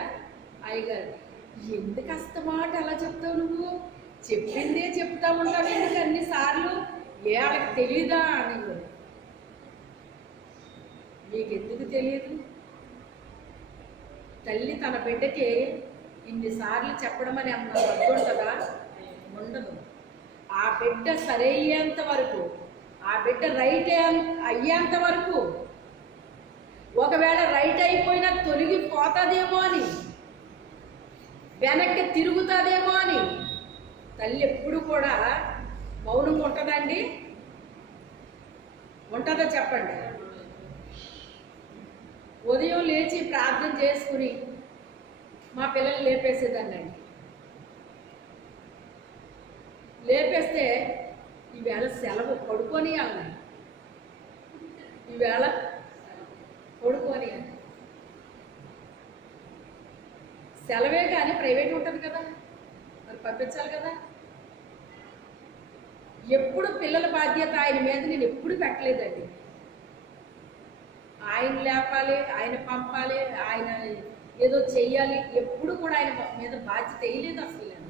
అయ్యగారు, ఎందుకు అస్తమాట అలా చెప్తావు? నువ్వు చెప్పిందే చెప్తా ఉంటావు ఎందుకు అన్నిసార్లు? వాళ్ళకి తెలీదా అని. నీకెందుకు తెలియదు? తల్లి తన బిడ్డకి ఇన్నిసార్లు చెప్పడం అని అన్న వద్దు ఉంటుందా? ఉండదు. ఆ బిడ్డ సరయ్యేంత వరకు, ఆ బిడ్డ రైట్ అయ్యేంత వరకు, ఒకవేళ రైట్ అయిపోయినా తొలగిపోతుందేమో అని, వెనక్కి తిరుగుతుందేమో అని తల్లి ఎప్పుడు కూడా మౌనంగా ఉంటుందండి? ఉంటుందో చెప్పండి. ఉదయం లేచి ప్రార్థన చేసుకుని మా పిల్లలు లేపేసేదాన్నండి. లేపేస్తే ఈవేళ సెలవు, పడుకొని అన్నాను. ఈవేళ పడుకొని సెలవే కానీ ప్రైవేట్ ఉంటుంది కదా, మరి పంపించాలి కదా. ఎప్పుడు పిల్లల బాధ్యత ఆయన మీద నేను ఎప్పుడు పెట్టలేదండి. ఆయన లేపాలి, ఆయన పంపాలి, ఆయన ఏదో చెయ్యాలి, ఎప్పుడు కూడా ఆయన మీద బాధ్యత వేయలేదు అసలు నేను.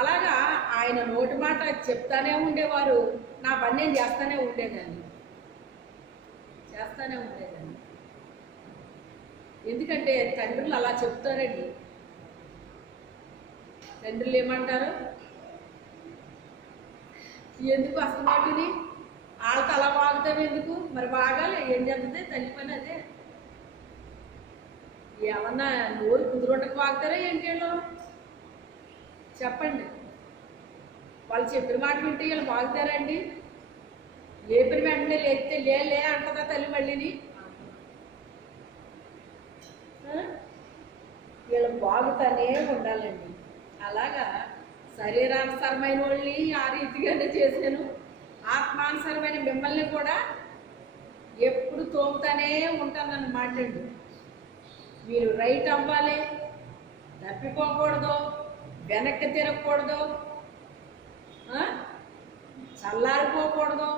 అలాగా ఆయన నోటి మాట చెప్తానే ఉండేవారు, నా పని నేను చేస్తానే ఉండేదాన్ని. ఎందుకంటే తండ్రులు అలా చెప్తారండి. తండ్రులు ఏమంటారు? ఎందుకు అస్తమాటిని వాళ్ళతో అలా వాగుతావు ఎందుకు? మరి బాగాలి, ఏం చేస్తుంది తల్లి పని అదే. ఏమన్నా నోరు కుదురుటకు వాగుతారా ఏంటి? చెప్పండి. వాళ్ళు చెప్పిన మాట వింటే వీళ్ళు బాగుతారండి? లేపిన వెంటనే లేస్తే లే అంటదా తల్లి మళ్ళీని? వీళ్ళు బాగుతానే ఉండాలండి. అలాగా శరీరానుసరమైన వాళ్ళని ఆ రీతిగానే చేశాను, ఆత్మానుసరమైన మిమ్మల్ని కూడా ఎప్పుడు తోముతానే ఉంటానన్నమాట అండి. మీరు రైట్ అవ్వాలి, తప్పిపోకూడదు, వెనక్కి తిరగకూడదు, చల్లారిపోకూడదు.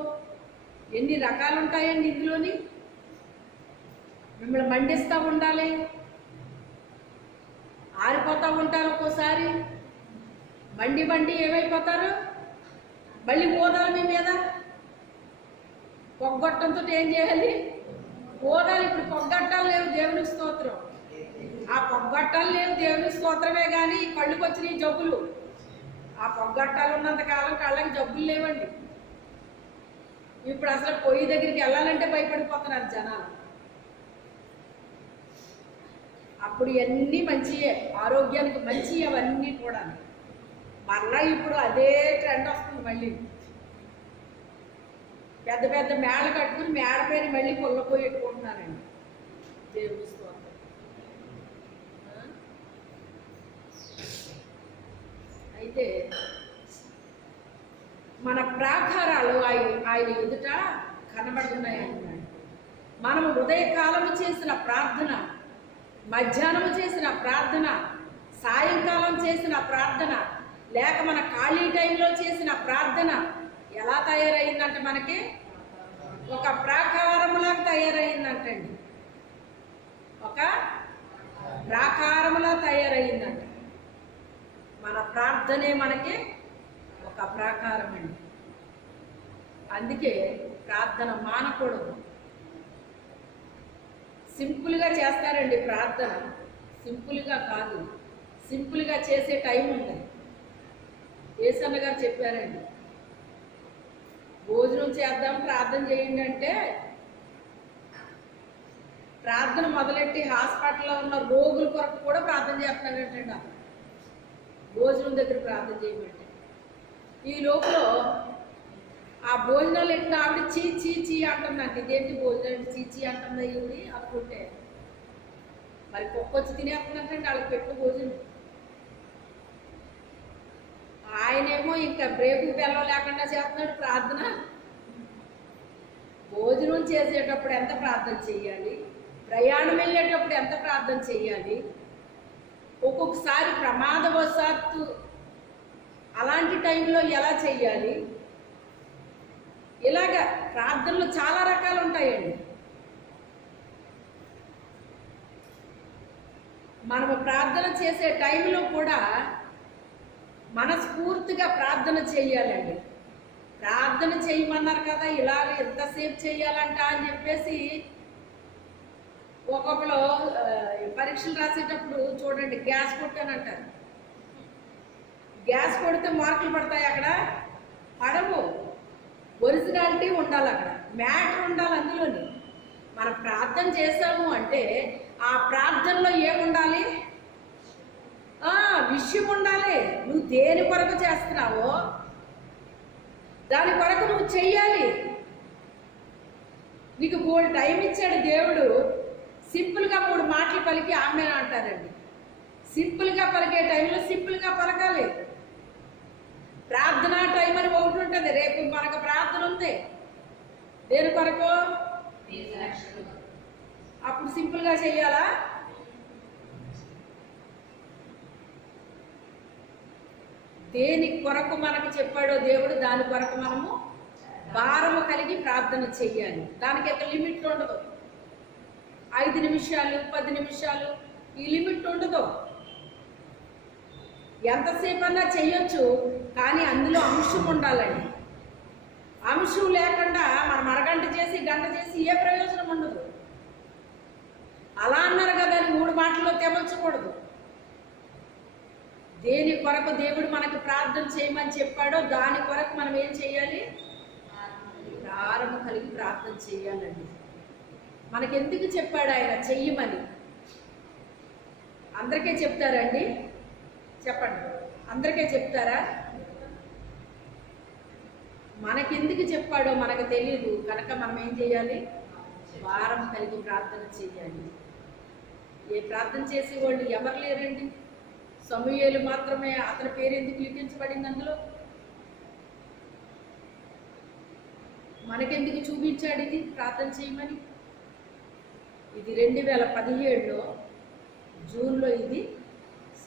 ఎన్ని రకాలు ఉంటాయండి ఇందులోని. మిమ్మల్ని మండిస్తూ ఉండాలి, ఆరిపోతూ ఉంటారు. ఒక్కోసారి మండి ఏమైపోతారు, మళ్ళీ ఓదాలి మీ మీద. పొగ్గొట్టంతో ఏం చేయాలి, ఓదాలి. ఇప్పుడు పొగ్గట్టాలు లేవు, దేవుని స్తోత్రం. ఆ పొగ్గట్టాలు లేవు, దేవుని స్తోత్రమే. కానీ కళ్ళుకి వచ్చినాయి జబ్బులు. ఆ పొగ్గట్టాలు ఉన్నంత కాలం కళ్ళకి జబ్బులు లేవండి. ఇప్పుడు అసలు పొయ్యి దగ్గరికి వెళ్ళాలంటే భయపడిపోతున్నారు జనాలు. అప్పుడు ఇవన్నీ మంచియే, ఆరోగ్యానికి మంచి అవన్నీ కూడా. మళ్ళా ఇప్పుడు అదే ట్రెండ్ వస్తుంది. మళ్ళీ పెద్ద పెద్ద మేళ కట్టుకుని మేడ పేరు మళ్ళీ పొయ్యి పెట్టుకుంటున్నారండి. దేవుని స్తోత్రం. అయితే మన ప్రాకారాలు ఆయన ఎదుట కనబడుతున్నాయంటున్నాడు. మనము ఉదయకాలము చేసిన ప్రార్థన, మధ్యాహ్నము చేసిన ప్రార్థన, సాయంకాలం చేసిన ప్రార్థన, లేక మన ఖాళీ టైంలో చేసిన ప్రార్థన ఎలా తయారైందంటే మనకి ఒక ప్రాకారములా తయారైందంటండి. ఒక ప్రాకారములా తయారైందంట. మన ప్రార్థనే మనకి ఒక ప్రాకారం అండి. అందుకే ప్రార్థన మానకూడదు. సింపుల్గా చేస్తారండి ప్రార్థన. సింపుల్గా కాదు, సింపుల్గా చేసే టైం ఉంది. ఏసన్న గారు చెప్పారండి, భోజనం చేద్దాం ప్రార్థన చేయండి అంటే, ప్రార్థన మొదలెట్టి హాస్పిటల్లో ఉన్న రోగుల కొరకు కూడా ప్రార్థన చేస్తున్నాడంటండి. అతను భోజనం దగ్గర ప్రార్థన చేయమంటే, ఈ లోపల ఆ భోజనాలు ఎట్టిన ఆవిడ చీ అంటుందండి. ఇదేంటి భోజనం చీ అంటుంది ఈవిడి అనుకుంటే, మరి కుక్కొచ్చి తినేస్తుందంటండి వాళ్ళకి పెట్టు భోజనం. ఆయనేమో ఇంకా బ్రేకు బెల్లం లేకుండా చేస్తున్నాడు ప్రార్థన. భోజనం చేసేటప్పుడు ఎంత ప్రార్థన చెయ్యాలి, ప్రయాణం వెళ్ళేటప్పుడు ఎంత ప్రార్థన చెయ్యాలి, ఒక్కొక్కసారి ప్రమాదవశాత్తు అలాంటి టైంలో ఎలా చెయ్యాలి, ఇలాగ ప్రార్థనలు చాలా రకాలు ఉంటాయండి. మనము ప్రార్థన చేసే టైంలో కూడా మనస్ఫూర్తిగా ప్రార్థన చెయ్యాలండి. ప్రార్థన చేయమన్నారు కదా, ఇలాగ ఎంతసేపు చెయ్యాలంట అని చెప్పేసి ఒక్కొక్కరు పరీక్షలు రాసేటప్పుడు చూడండి, గ్యాస్ కొట్టానంటారు. గ్యాస్ కొడితే మార్కులు పడతాయి అక్కడ? పడవు. ఒరిజినాలిటీ ఉండాలి, అక్కడ మ్యాటర్ ఉండాలి. అందులోని మనం ప్రార్థన చేసాము అంటే ఆ ప్రార్థనలో ఏముండాలి, విషయం ఉండాలి. నువ్వు దేని కొరకు చేస్తున్నావో దాని కొరకు నువ్వు చెయ్యాలి. నీకు బోల్డ్ టైం ఇచ్చాడు దేవుడు. సింపుల్గా 3 మాటలు పలికి ఆమె అంటారండి. సింపుల్గా పలికే టైంలో సింపుల్గా పలకాలి. ప్రార్థన టైం అని ఒకటి ఉంటుంది. రేపు మనకు ప్రార్థన ఉంది, దేని కొరకు? అప్పుడు సింపుల్గా చెయ్యాలా? దేని కొరకు మనకు చెప్పాడో దేవుడు దాని కొరకు మనము భారము కలిగి ప్రార్థన చెయ్యాలి. దానికి ఒక లిమిట్ ఉండదు. 5 నిమిషాలు 10 నిమిషాలు ఈ లిమిట్ ఉండదు. ఎంతసేపు అన్నా చెయ్యొచ్చు, కానీ అందులో అంశం ఉండాలండి. అంశం లేకుండా మనం అరగంట చేసి గంట చేసి ఏ ప్రయోజనం ఉండదు. అలా అన్నారు కదా అని 3 మాటల్లో తెమల్చకూడదు. దేని కొరకు దేవుడు మనకు ప్రార్థన చేయమని చెప్పాడో దాని కొరకు మనం ఏం చేయాలి? ప్రారంభం కలిగి ప్రార్థన చేయాలండి. మనకెందుకు చెప్పాడు ఆయన చెయ్యమని? అందరికీ చెప్తారండి? చెప్పండి, అందరికీ చెప్తారా? మనకెందుకు చెప్పాడో మనకు తెలియదు కనుక మనం ఏం చేయాలి? భారం కలిగి ప్రార్థన చేయాలి. ఏ ప్రార్థన చేసేవాళ్ళు ఎవరు లేరండి. సమూయేలు మాత్రమే. అతని పేరు ఎందుకు లిఖించబడింది అందులో? మనకెందుకు చూపించాడు ఇది ప్రార్థన చేయమని? ఇది 2017లో జూన్లో ఇది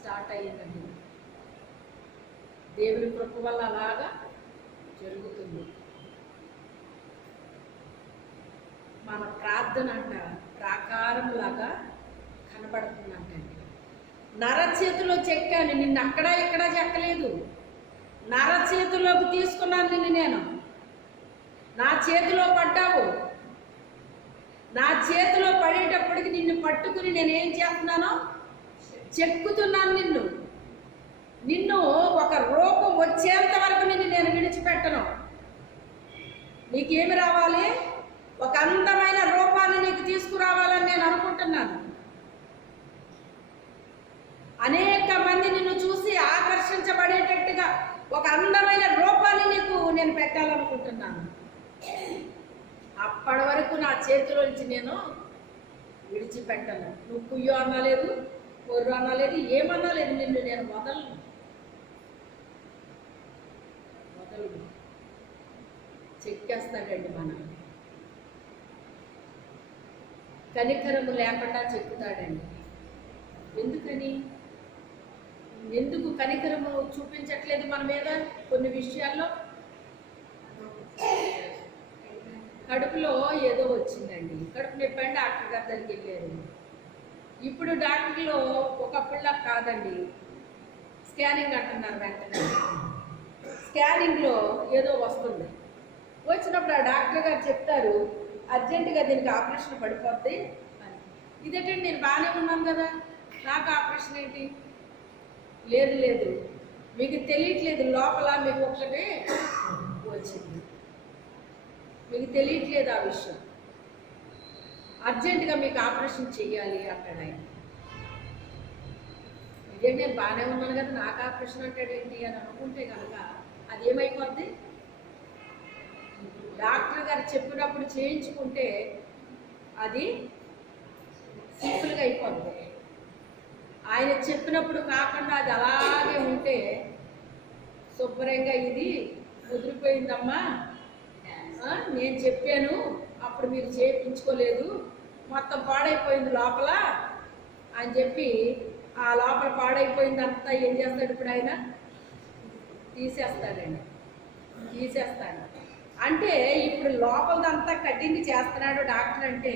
స్టార్ట్ అయ్యిందండి. దేవుని కృప వల్ల అలాగా జరుగుతుంది. మన ప్రార్థన అంట ప్రాకారంలాగా కనబడుతుందంటండి. నరచేతిలో చెక్కాను నిన్ను, అక్కడ ఇక్కడ చెక్కలేదు. నరచేతిలోకి తీసుకున్నాను నిన్ను నేను. నా చేతిలో పడ్డావు. నా చేతిలో పడేటప్పటికి నిన్ను పట్టుకుని నేనేం చేస్తున్నానో చెక్కుతున్నాను నిన్ను. నిన్ను ఒక రూపం వచ్చేంత వరకు నిన్ను నేను విడిచిపెట్టను. నీకేమి రావాలి? ఒక అందమైన రూపాన్ని నీకు తీసుకురావాలని నేను అనుకుంటున్నాను. అనేక మంది నిన్ను చూసి ఆకర్షించబడేటట్టుగా ఒక అందమైన రూపాన్ని నీకు నేను పెట్టాలనుకుంటున్నాను. అప్పటి వరకు నా చేతిలోంచి నేను విడిచిపెట్టను. నువ్వు కుయ్యో అనలేదు, పొర్రు అనలేదు, ఏమనలేదు. నిన్ను నేను వదలను. చెక్కేస్తాడండి మనల్ని. కనికరము లేకుండా చెక్కుతాడండి. ఎందుకు కనికరము చూపించట్లేదు మన మీద? కొన్ని విషయాల్లో కడుపులో ఏదో వచ్చిందండి, కడుపు నొప్పి అని డాక్టర్ గారి దగ్గరికి వెళ్ళారు. ఇప్పుడు డాక్టర్లో ఒకప్పుడులా కాదండి, స్కానింగ్ అంటున్నారు. వెంటనే స్కానింగ్లో ఏదో వస్తుంది. వచ్చినప్పుడు ఆ డాక్టర్ గారు చెప్తారు, అర్జెంటుగా దీనికి ఆపరేషన్ పడిపోద్ది అని. ఇదేంటంటే నేను బాగానే ఉన్నాను కదా, నాకు ఆపరేషన్ ఏంటి? లేదు మీకు తెలియట్లేదు, లోపల మీకు ఒకటే వచ్చింది, మీకు తెలియట్లేదు ఆ విషయం. అర్జెంటుగా మీకు ఆపరేషన్ చెయ్యాలి అంటాడు ఆయన. ఇదే నేను బాగానే ఉన్నాను కదా, నాకు ఆపరేషన్ అంటాడేంటి అని అనుకుంటే కనుక అది ఏమైపోద్ది? డాక్టర్ గారు చెప్పినప్పుడు చేయించుకుంటే అది సింపుల్గా అయిపోద్ది. ఆయన చెప్పినప్పుడు కాకుండా అది అలాగే ఉంటే శుభ్రంగా ఇది ముదిరిపోయిందమ్మా, నేను చెప్పాను అప్పుడు మీరు చేయించుకోలేదు, మొత్తం పాడైపోయింది లోపల అని చెప్పి ఆ లోపల పాడైపోయింది అంతా ఏం చేస్తాడు ఇప్పుడు ఆయన? తీసేస్తాడు. అంటే ఇప్పుడు లోపలదంతా కటింగ్ చేస్తున్నాడు డాక్టర్. అంటే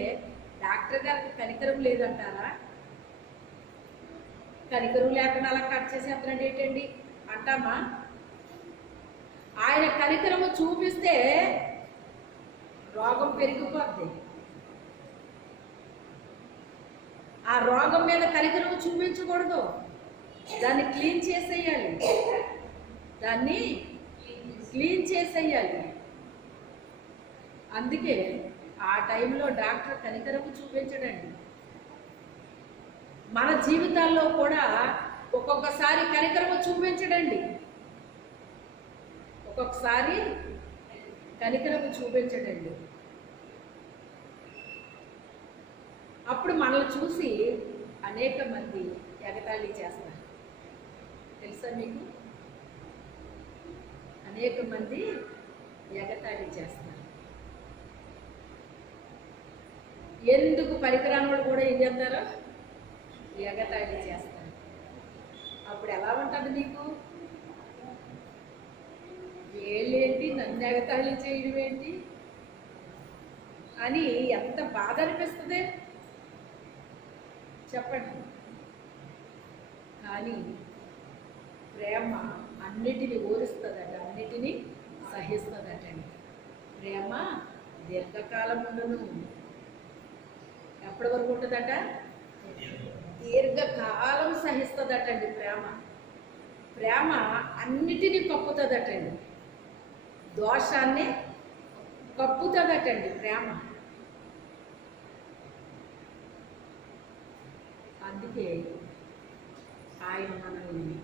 డాక్టర్ గారికి కనికరం లేదంటారా? కనికరం లేకుండా అలా కట్ చేసేస్తున్నాడు ఏంటండి అంటామా? ఆయన కనికరము చూపిస్తే రోగం పెరిగిపోద్ది. ఆ రోగం మీద కనికరము చూపించకూడదు, దాన్ని క్లీన్ చేసేయాలి. అందుకే ఆ టైంలో డాక్టర్ కనికరము చూపించడండి. మన జీవితాల్లో కూడా ఒక్కొక్కసారి కనికరము చూపించడండి, ఒక్కొక్కసారి కనికరము చూపించడండి. అప్పుడు మనల్ని చూసి అనేక మంది ఎగతాళి చేస్తారు. తెలుసా మీకు? అనేక మంది ఎగతాళి చేస్తారు. ఎందుకు పనికిరాని వాళ్ళు కూడా ఏం చేస్తారు? ఎగతాళి చేస్తారు. అప్పుడు ఎలా ఉంటుంది నీకు? వీళ్ళేంటి నన్ను ఎగతాళి చేయడం ఏంటి అని ఎంత బాధ అనిపిస్తుంది చెప్పండి. కానీ ప్రేమ అన్నిటిని ఓరుస్తుందట, అన్నిటినీ సహిస్తుందటండి. ప్రేమ దీర్ఘకాలం ఉండును. ఎప్పటి వరకు ఉంటుందట? దీర్ఘకాలం సహిస్తుందటండి ప్రేమ అన్నిటినీ కప్పుతుందటండి, దోషాన్ని కప్పుతుందటండి ప్రేమ. అందుకే ఆయన మనల్ని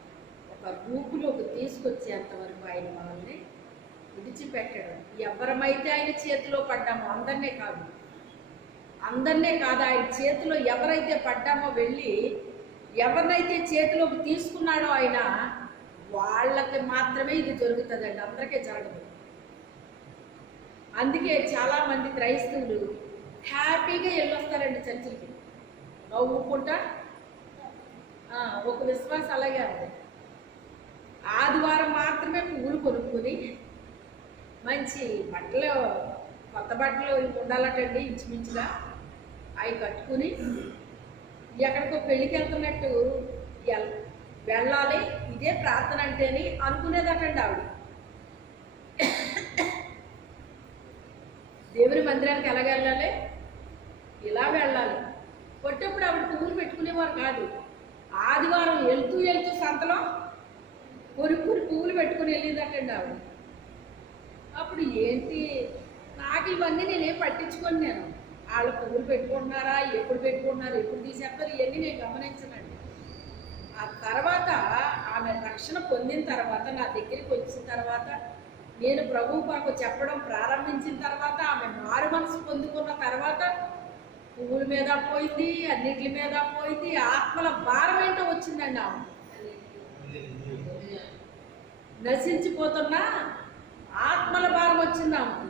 ఒక రూపులోకి తీసుకొచ్చేంత వరకు ఆయన మనల్ని విడిచిపెట్టడం. ఎవరమైతే ఆయన చేతిలో పడ్డామో అందరినీ కాదు, ఆయన చేతిలో ఎవరైతే పడ్డామో వెళ్ళి ఎవరినైతే చేతిలోకి తీసుకున్నాడో ఆయన, వాళ్ళకి మాత్రమే ఇది జరుగుతుందండి, అందరికీ జరగదు. అందుకే చాలామంది క్రైస్తవులు హ్యాపీగా వెళ్ళొస్తారండి చర్చిలకి, నవ్వుకుంటా ఒక విశ్వాసం అలాగే ఉంది. ఆదివారం మాత్రమే పువ్వులు కొనుక్కొని మంచి బట్టలు, కొత్త బట్టలు ఉండాలటండి ఇంచుమించుగా, అవి కట్టుకుని ఎక్కడికో పెళ్ళికి వెళ్తున్నట్టు వెళ్ళాలి, ఇదే ప్రార్థన అంటేని అనుకునేదటండి ఆవిడ. దేవుని మందిరానికి ఎలాగ వెళ్ళాలి, ఇలా వెళ్ళాలి. కొట్టేప్పుడు ఆవిడ పువ్వులు పెట్టుకునేవారు కాదు. ఆదివారం వెళ్తూ వెళ్తూ సంతలో కొనుక్కుని పువ్వులు పెట్టుకుని వెళ్ళేదటండి ఆవిడ. అప్పుడు ఏంటి, నాకు ఇవన్నీ నేనేం పట్టించుకోను. నేను వాళ్ళు పువ్వులు పెట్టుకుంటున్నారా, ఎప్పుడు పెట్టుకుంటున్నారు, ఎప్పుడు తీసేస్తారు, ఇవన్నీ నేను గమనించనండి. ఆ తర్వాత ఆమె రక్షణ పొందిన తర్వాత, నా దగ్గరికి వచ్చిన తర్వాత, నేను ప్రభువు కొరకు చెప్పడం ప్రారంభించిన తర్వాత, ఆమె మారు మనసు పొందుకున్న తర్వాత పువ్వుల మీద పోయింది, అన్నిటి మీద పోయింది. ఆత్మల భారం ఏంటో వచ్చిందండి. ఆమె నశించిపోతున్న ఆత్మల భారం వచ్చింది ఆమె.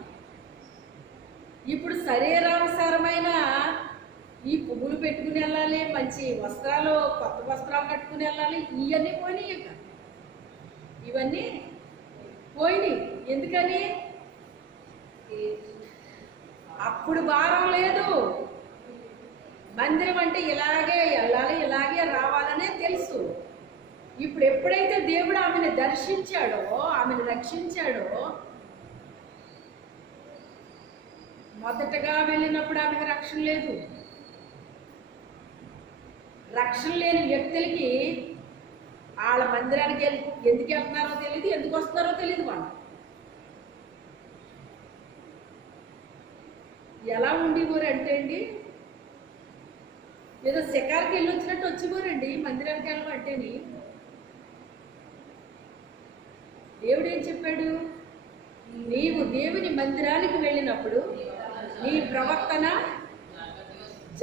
ఇప్పుడు శరీరానుసారమైన ఈ పువ్వులు పెట్టుకుని వెళ్ళాలి, మంచి వస్త్రాలు, కొత్త వస్త్రాలు కట్టుకుని వెళ్ళాలి, ఇవన్నీ పోయినాయి. ఇక ఇవన్నీ పోయినాయి. ఎందుకని? అప్పుడు భారం లేదు. మందిరం అంటే ఇలాగే వెళ్ళాలి, ఇలాగే రావాలనే తెలుసు. ఇప్పుడు ఎప్పుడైతే దేవుడు ఆమెను దర్శించాడో, ఆమెను రక్షించాడో, మొదటగా వెళ్ళినప్పుడు ఆమెకు రక్షణ లేదు. రక్షణ లేని వ్యక్తులకి వాళ్ళ మందిరానికి ఎందుకు వెళ్తున్నారో తెలియదు, ఎందుకు వస్తున్నారో తెలియదు. వాళ్ళు ఎలా ఉండేవారు అంటే అండి, ఏదో శిఖారికి వెళ్ళి వచ్చినట్టు వచ్చేవారండి మందిరానికి వెళ్ళమంటేని. దేవుడు ఏం చెప్పాడు? నీవు దేవుని మందిరానికి వెళ్ళినప్పుడు నీ ప్రవర్తన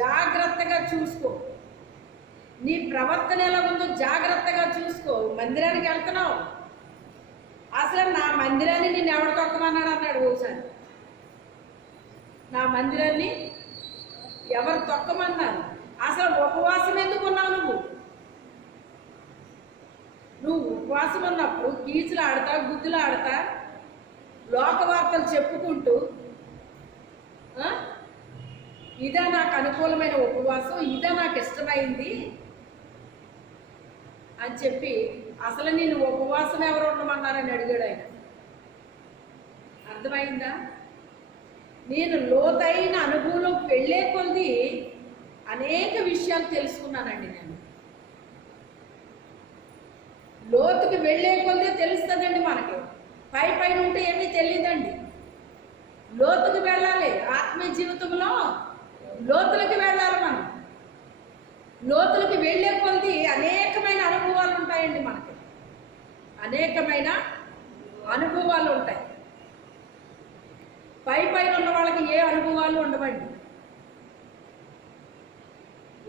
జాగ్రత్తగా చూసుకో. నీ ప్రవర్తన ఎలా ఉందో జాగ్రత్తగా చూసుకో. మందిరానికి వెళ్తున్నావు, అసలు నా మందిరాన్ని నేను ఎవరు తొక్కమన్నాడు అన్నాడు ఒకసారి. నా మందిరాన్ని ఎవరు తొక్కమన్నారు? అసలు ఉపవాసం ఎందుకు ఉన్నావు నువ్వు? నువ్వు ఉపవాసం ఉన్నప్పుడు కీచులు ఆడతా, గుద్దులు ఆడతా, లోక వార్తలు చెప్పుకుంటూ, ఇదా నాకు అనుకూలమైన ఉపవాసం, ఇదా నాకు ఇష్టమైంది అని చెప్పి, అసలు నేను ఉపవాసం ఎవరు ఉండమన్నారని అడిగాడు ఆయన. అర్థమైందా? నేను లోతైన అనుభవంలోకి వెళ్ళే కొద్ది అనేక విషయాలు తెలుసుకున్నానండి. నేను లోతుకి వెళ్ళే కొద్ది తెలుస్తుందండి మనకి. పైన ఉంటే ఏమీ తెలియదండి. లోతుకి వెళ్ళాలి. ఆత్మీయ జీవితంలో లోతులకి వెళ్ళాలి. మనం లోతులకి వెళ్ళే కొద్ది అనేకమైన అనుభవాలు ఉంటాయండి. మనకి అనేకమైన అనుభవాలు ఉంటాయి. పైన ఉన్న వాళ్ళకి ఏ అనుభవాలు ఉండవండి.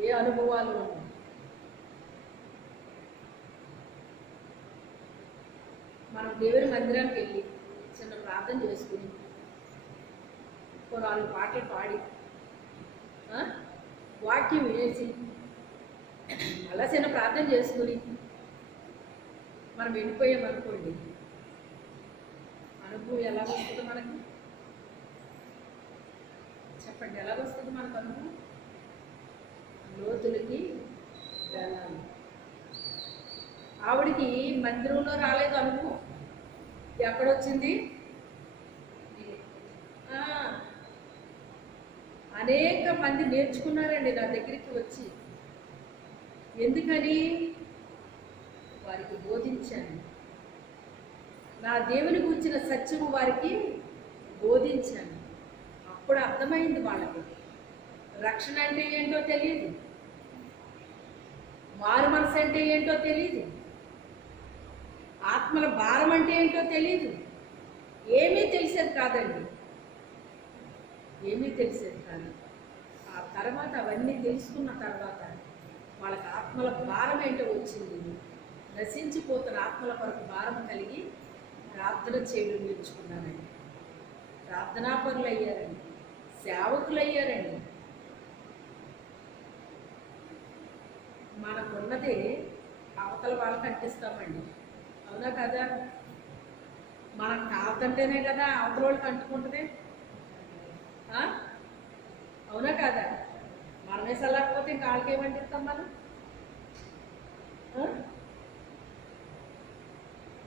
ఏ అనుభవాలు ఉండవు. మనం దేవుని మందిరానికి వెళ్ళి చిన్న ప్రార్థన చేసుకుని, ఒక 4 పాటలు పాడి, వాక్యం వేసి, అలా చిన్న ప్రార్థన చేసుకుని మనం వెళ్ళిపోయామనుకోండి, అనుభవం ఎలా వస్తుంది మనకి? చెప్పండి, ఎలా వస్తుంది మనకు అనుభవం? లోతులకి వెళ్ళాలి. ఆవిడికి మందిరంలో రాలేదు అనుభవం. ఎక్కడొచ్చింది? అనేక మంది నేర్చుకున్నారండి నా దగ్గరికి వచ్చి. ఎందుకని? వారికి బోధించాను. నా దేవుని గురించిన సత్యము వారికి బోధించాను. అప్పుడు అర్థమైంది వాళ్ళకి. రక్షణ అంటే ఏంటో తెలియదు, మారు మనసు అంటే ఏంటో తెలియదు, ఆత్మల భారం అంటే ఏంటో తెలియదు. ఏమీ తెలిసేది కాదండి, ఏమీ తెలిసేది కాదు. ఆ తర్వాత అవన్నీ తెలుసుకున్న తర్వాత వాళ్ళకి ఆత్మల భారం ఏంటో వచ్చింది. నశించిపోతున్న ఆత్మల కొరకు భారం కలిగి ప్రార్థన చేయడం నేర్చుకున్నానండి. ప్రార్థనాపరులు అయ్యారండి, సేవకులు అయ్యారండి. మనకున్నది అవతల వాళ్ళకి అంటిస్తామండి. అవునా కదా? మనం కాదంటేనే కదా అవతల వాళ్ళకి అంటుకుంటుంది. అవునా కదా? మనమే చల్లకపోతే ఇంకా వాళ్ళకి ఏమంటిస్తాం మనం?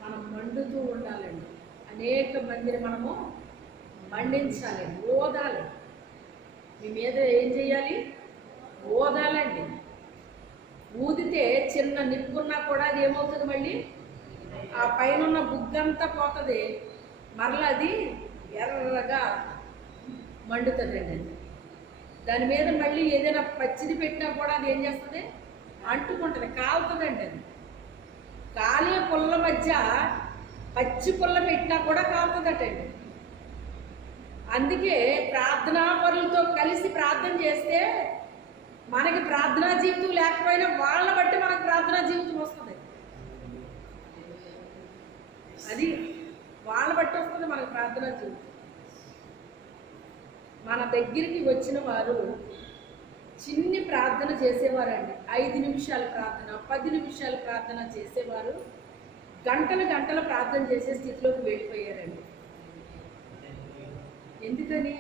మనం మండుతూ ఉండాలండి. అనేక మందిని మనము మండించాలి, ఓదాలి. మీ మీద ఏం చేయాలి? ఓదాలండి. ఊదితే చిన్న నిప్పున్నా కూడా అది ఏమవుతుంది? మళ్ళీ ఆ పైన ఉన్న బుగ్గంతా పోతుంది, మరలా అది ఎర్రగా మండుతుందండి. అది దాని మీద మళ్ళీ ఏదైనా పచ్చిది పెట్టినా కూడా అది ఏం చేస్తుంది? అంటుకుంటుంది, కాలుతుందండి. అది కాలే పుల్ల మధ్య పచ్చి పుల్ల పెట్టినా కూడా కాలుతుందటండి. అందుకే ప్రార్థనా పరులతో కలిసి ప్రార్థన చేస్తే మనకి ప్రార్థనా జీవితం లేకపోయినా వాళ్ళ బట్టి మనకు ప్రార్థనా జీవితం వస్తుంది. అది వాళ్ళ బట్టి వస్తుంది మనకు ప్రార్థనా జీవితం. మన దగ్గరికి వచ్చిన వారు చిన్ని ప్రార్థన చేసేవారండి. 5 నిమిషాల ప్రార్థన, 10 నిమిషాల ప్రార్థన చేసేవారు గంటలు గంటల ప్రార్థన చేసే స్థితిలోకి వెళ్ళిపోయారండి. ఎందుకని?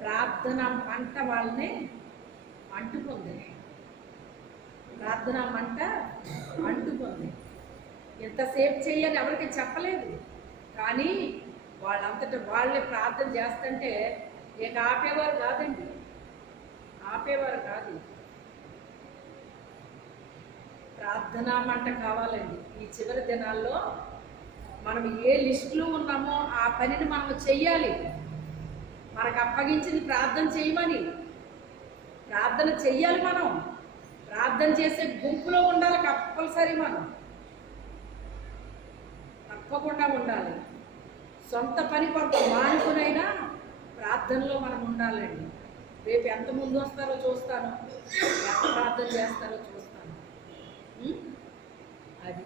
ప్రార్థన మంట వాళ్ళని అంటుకుంది. ప్రార్థన మంట అంటుకుంది. ఎంతసేపు చేయని ఎవరికి చెప్పలేదు, కానీ వాళ్ళంతటా వాళ్ళే ప్రార్థన చేస్తుంటే ఇక ఆపేవారు కాదండి, ఆపేవారు కాదు. ప్రార్థనా మంట కావాలండి. ఈ చివరి దినాల్లో మనం ఏ లిస్టులో ఉన్నామో ఆ పనిని మనం చెయ్యాలి. మనకు అప్పగించింది ప్రార్థన చేయమని, ప్రార్థన చెయ్యాలి. మనం ప్రార్థన చేసే గుంపులో ఉండాలి కంపల్సరీ. మనం తప్పకుండా ఉండాలి. సొంత పని కొంత మానుకునైనా ప్రార్థనలో మనం ఉండాలండి. రేపు ఎంత ముందు వస్తారో చూస్తాను, ఎంత ప్రార్థన చేస్తారో చూస్తాను. అది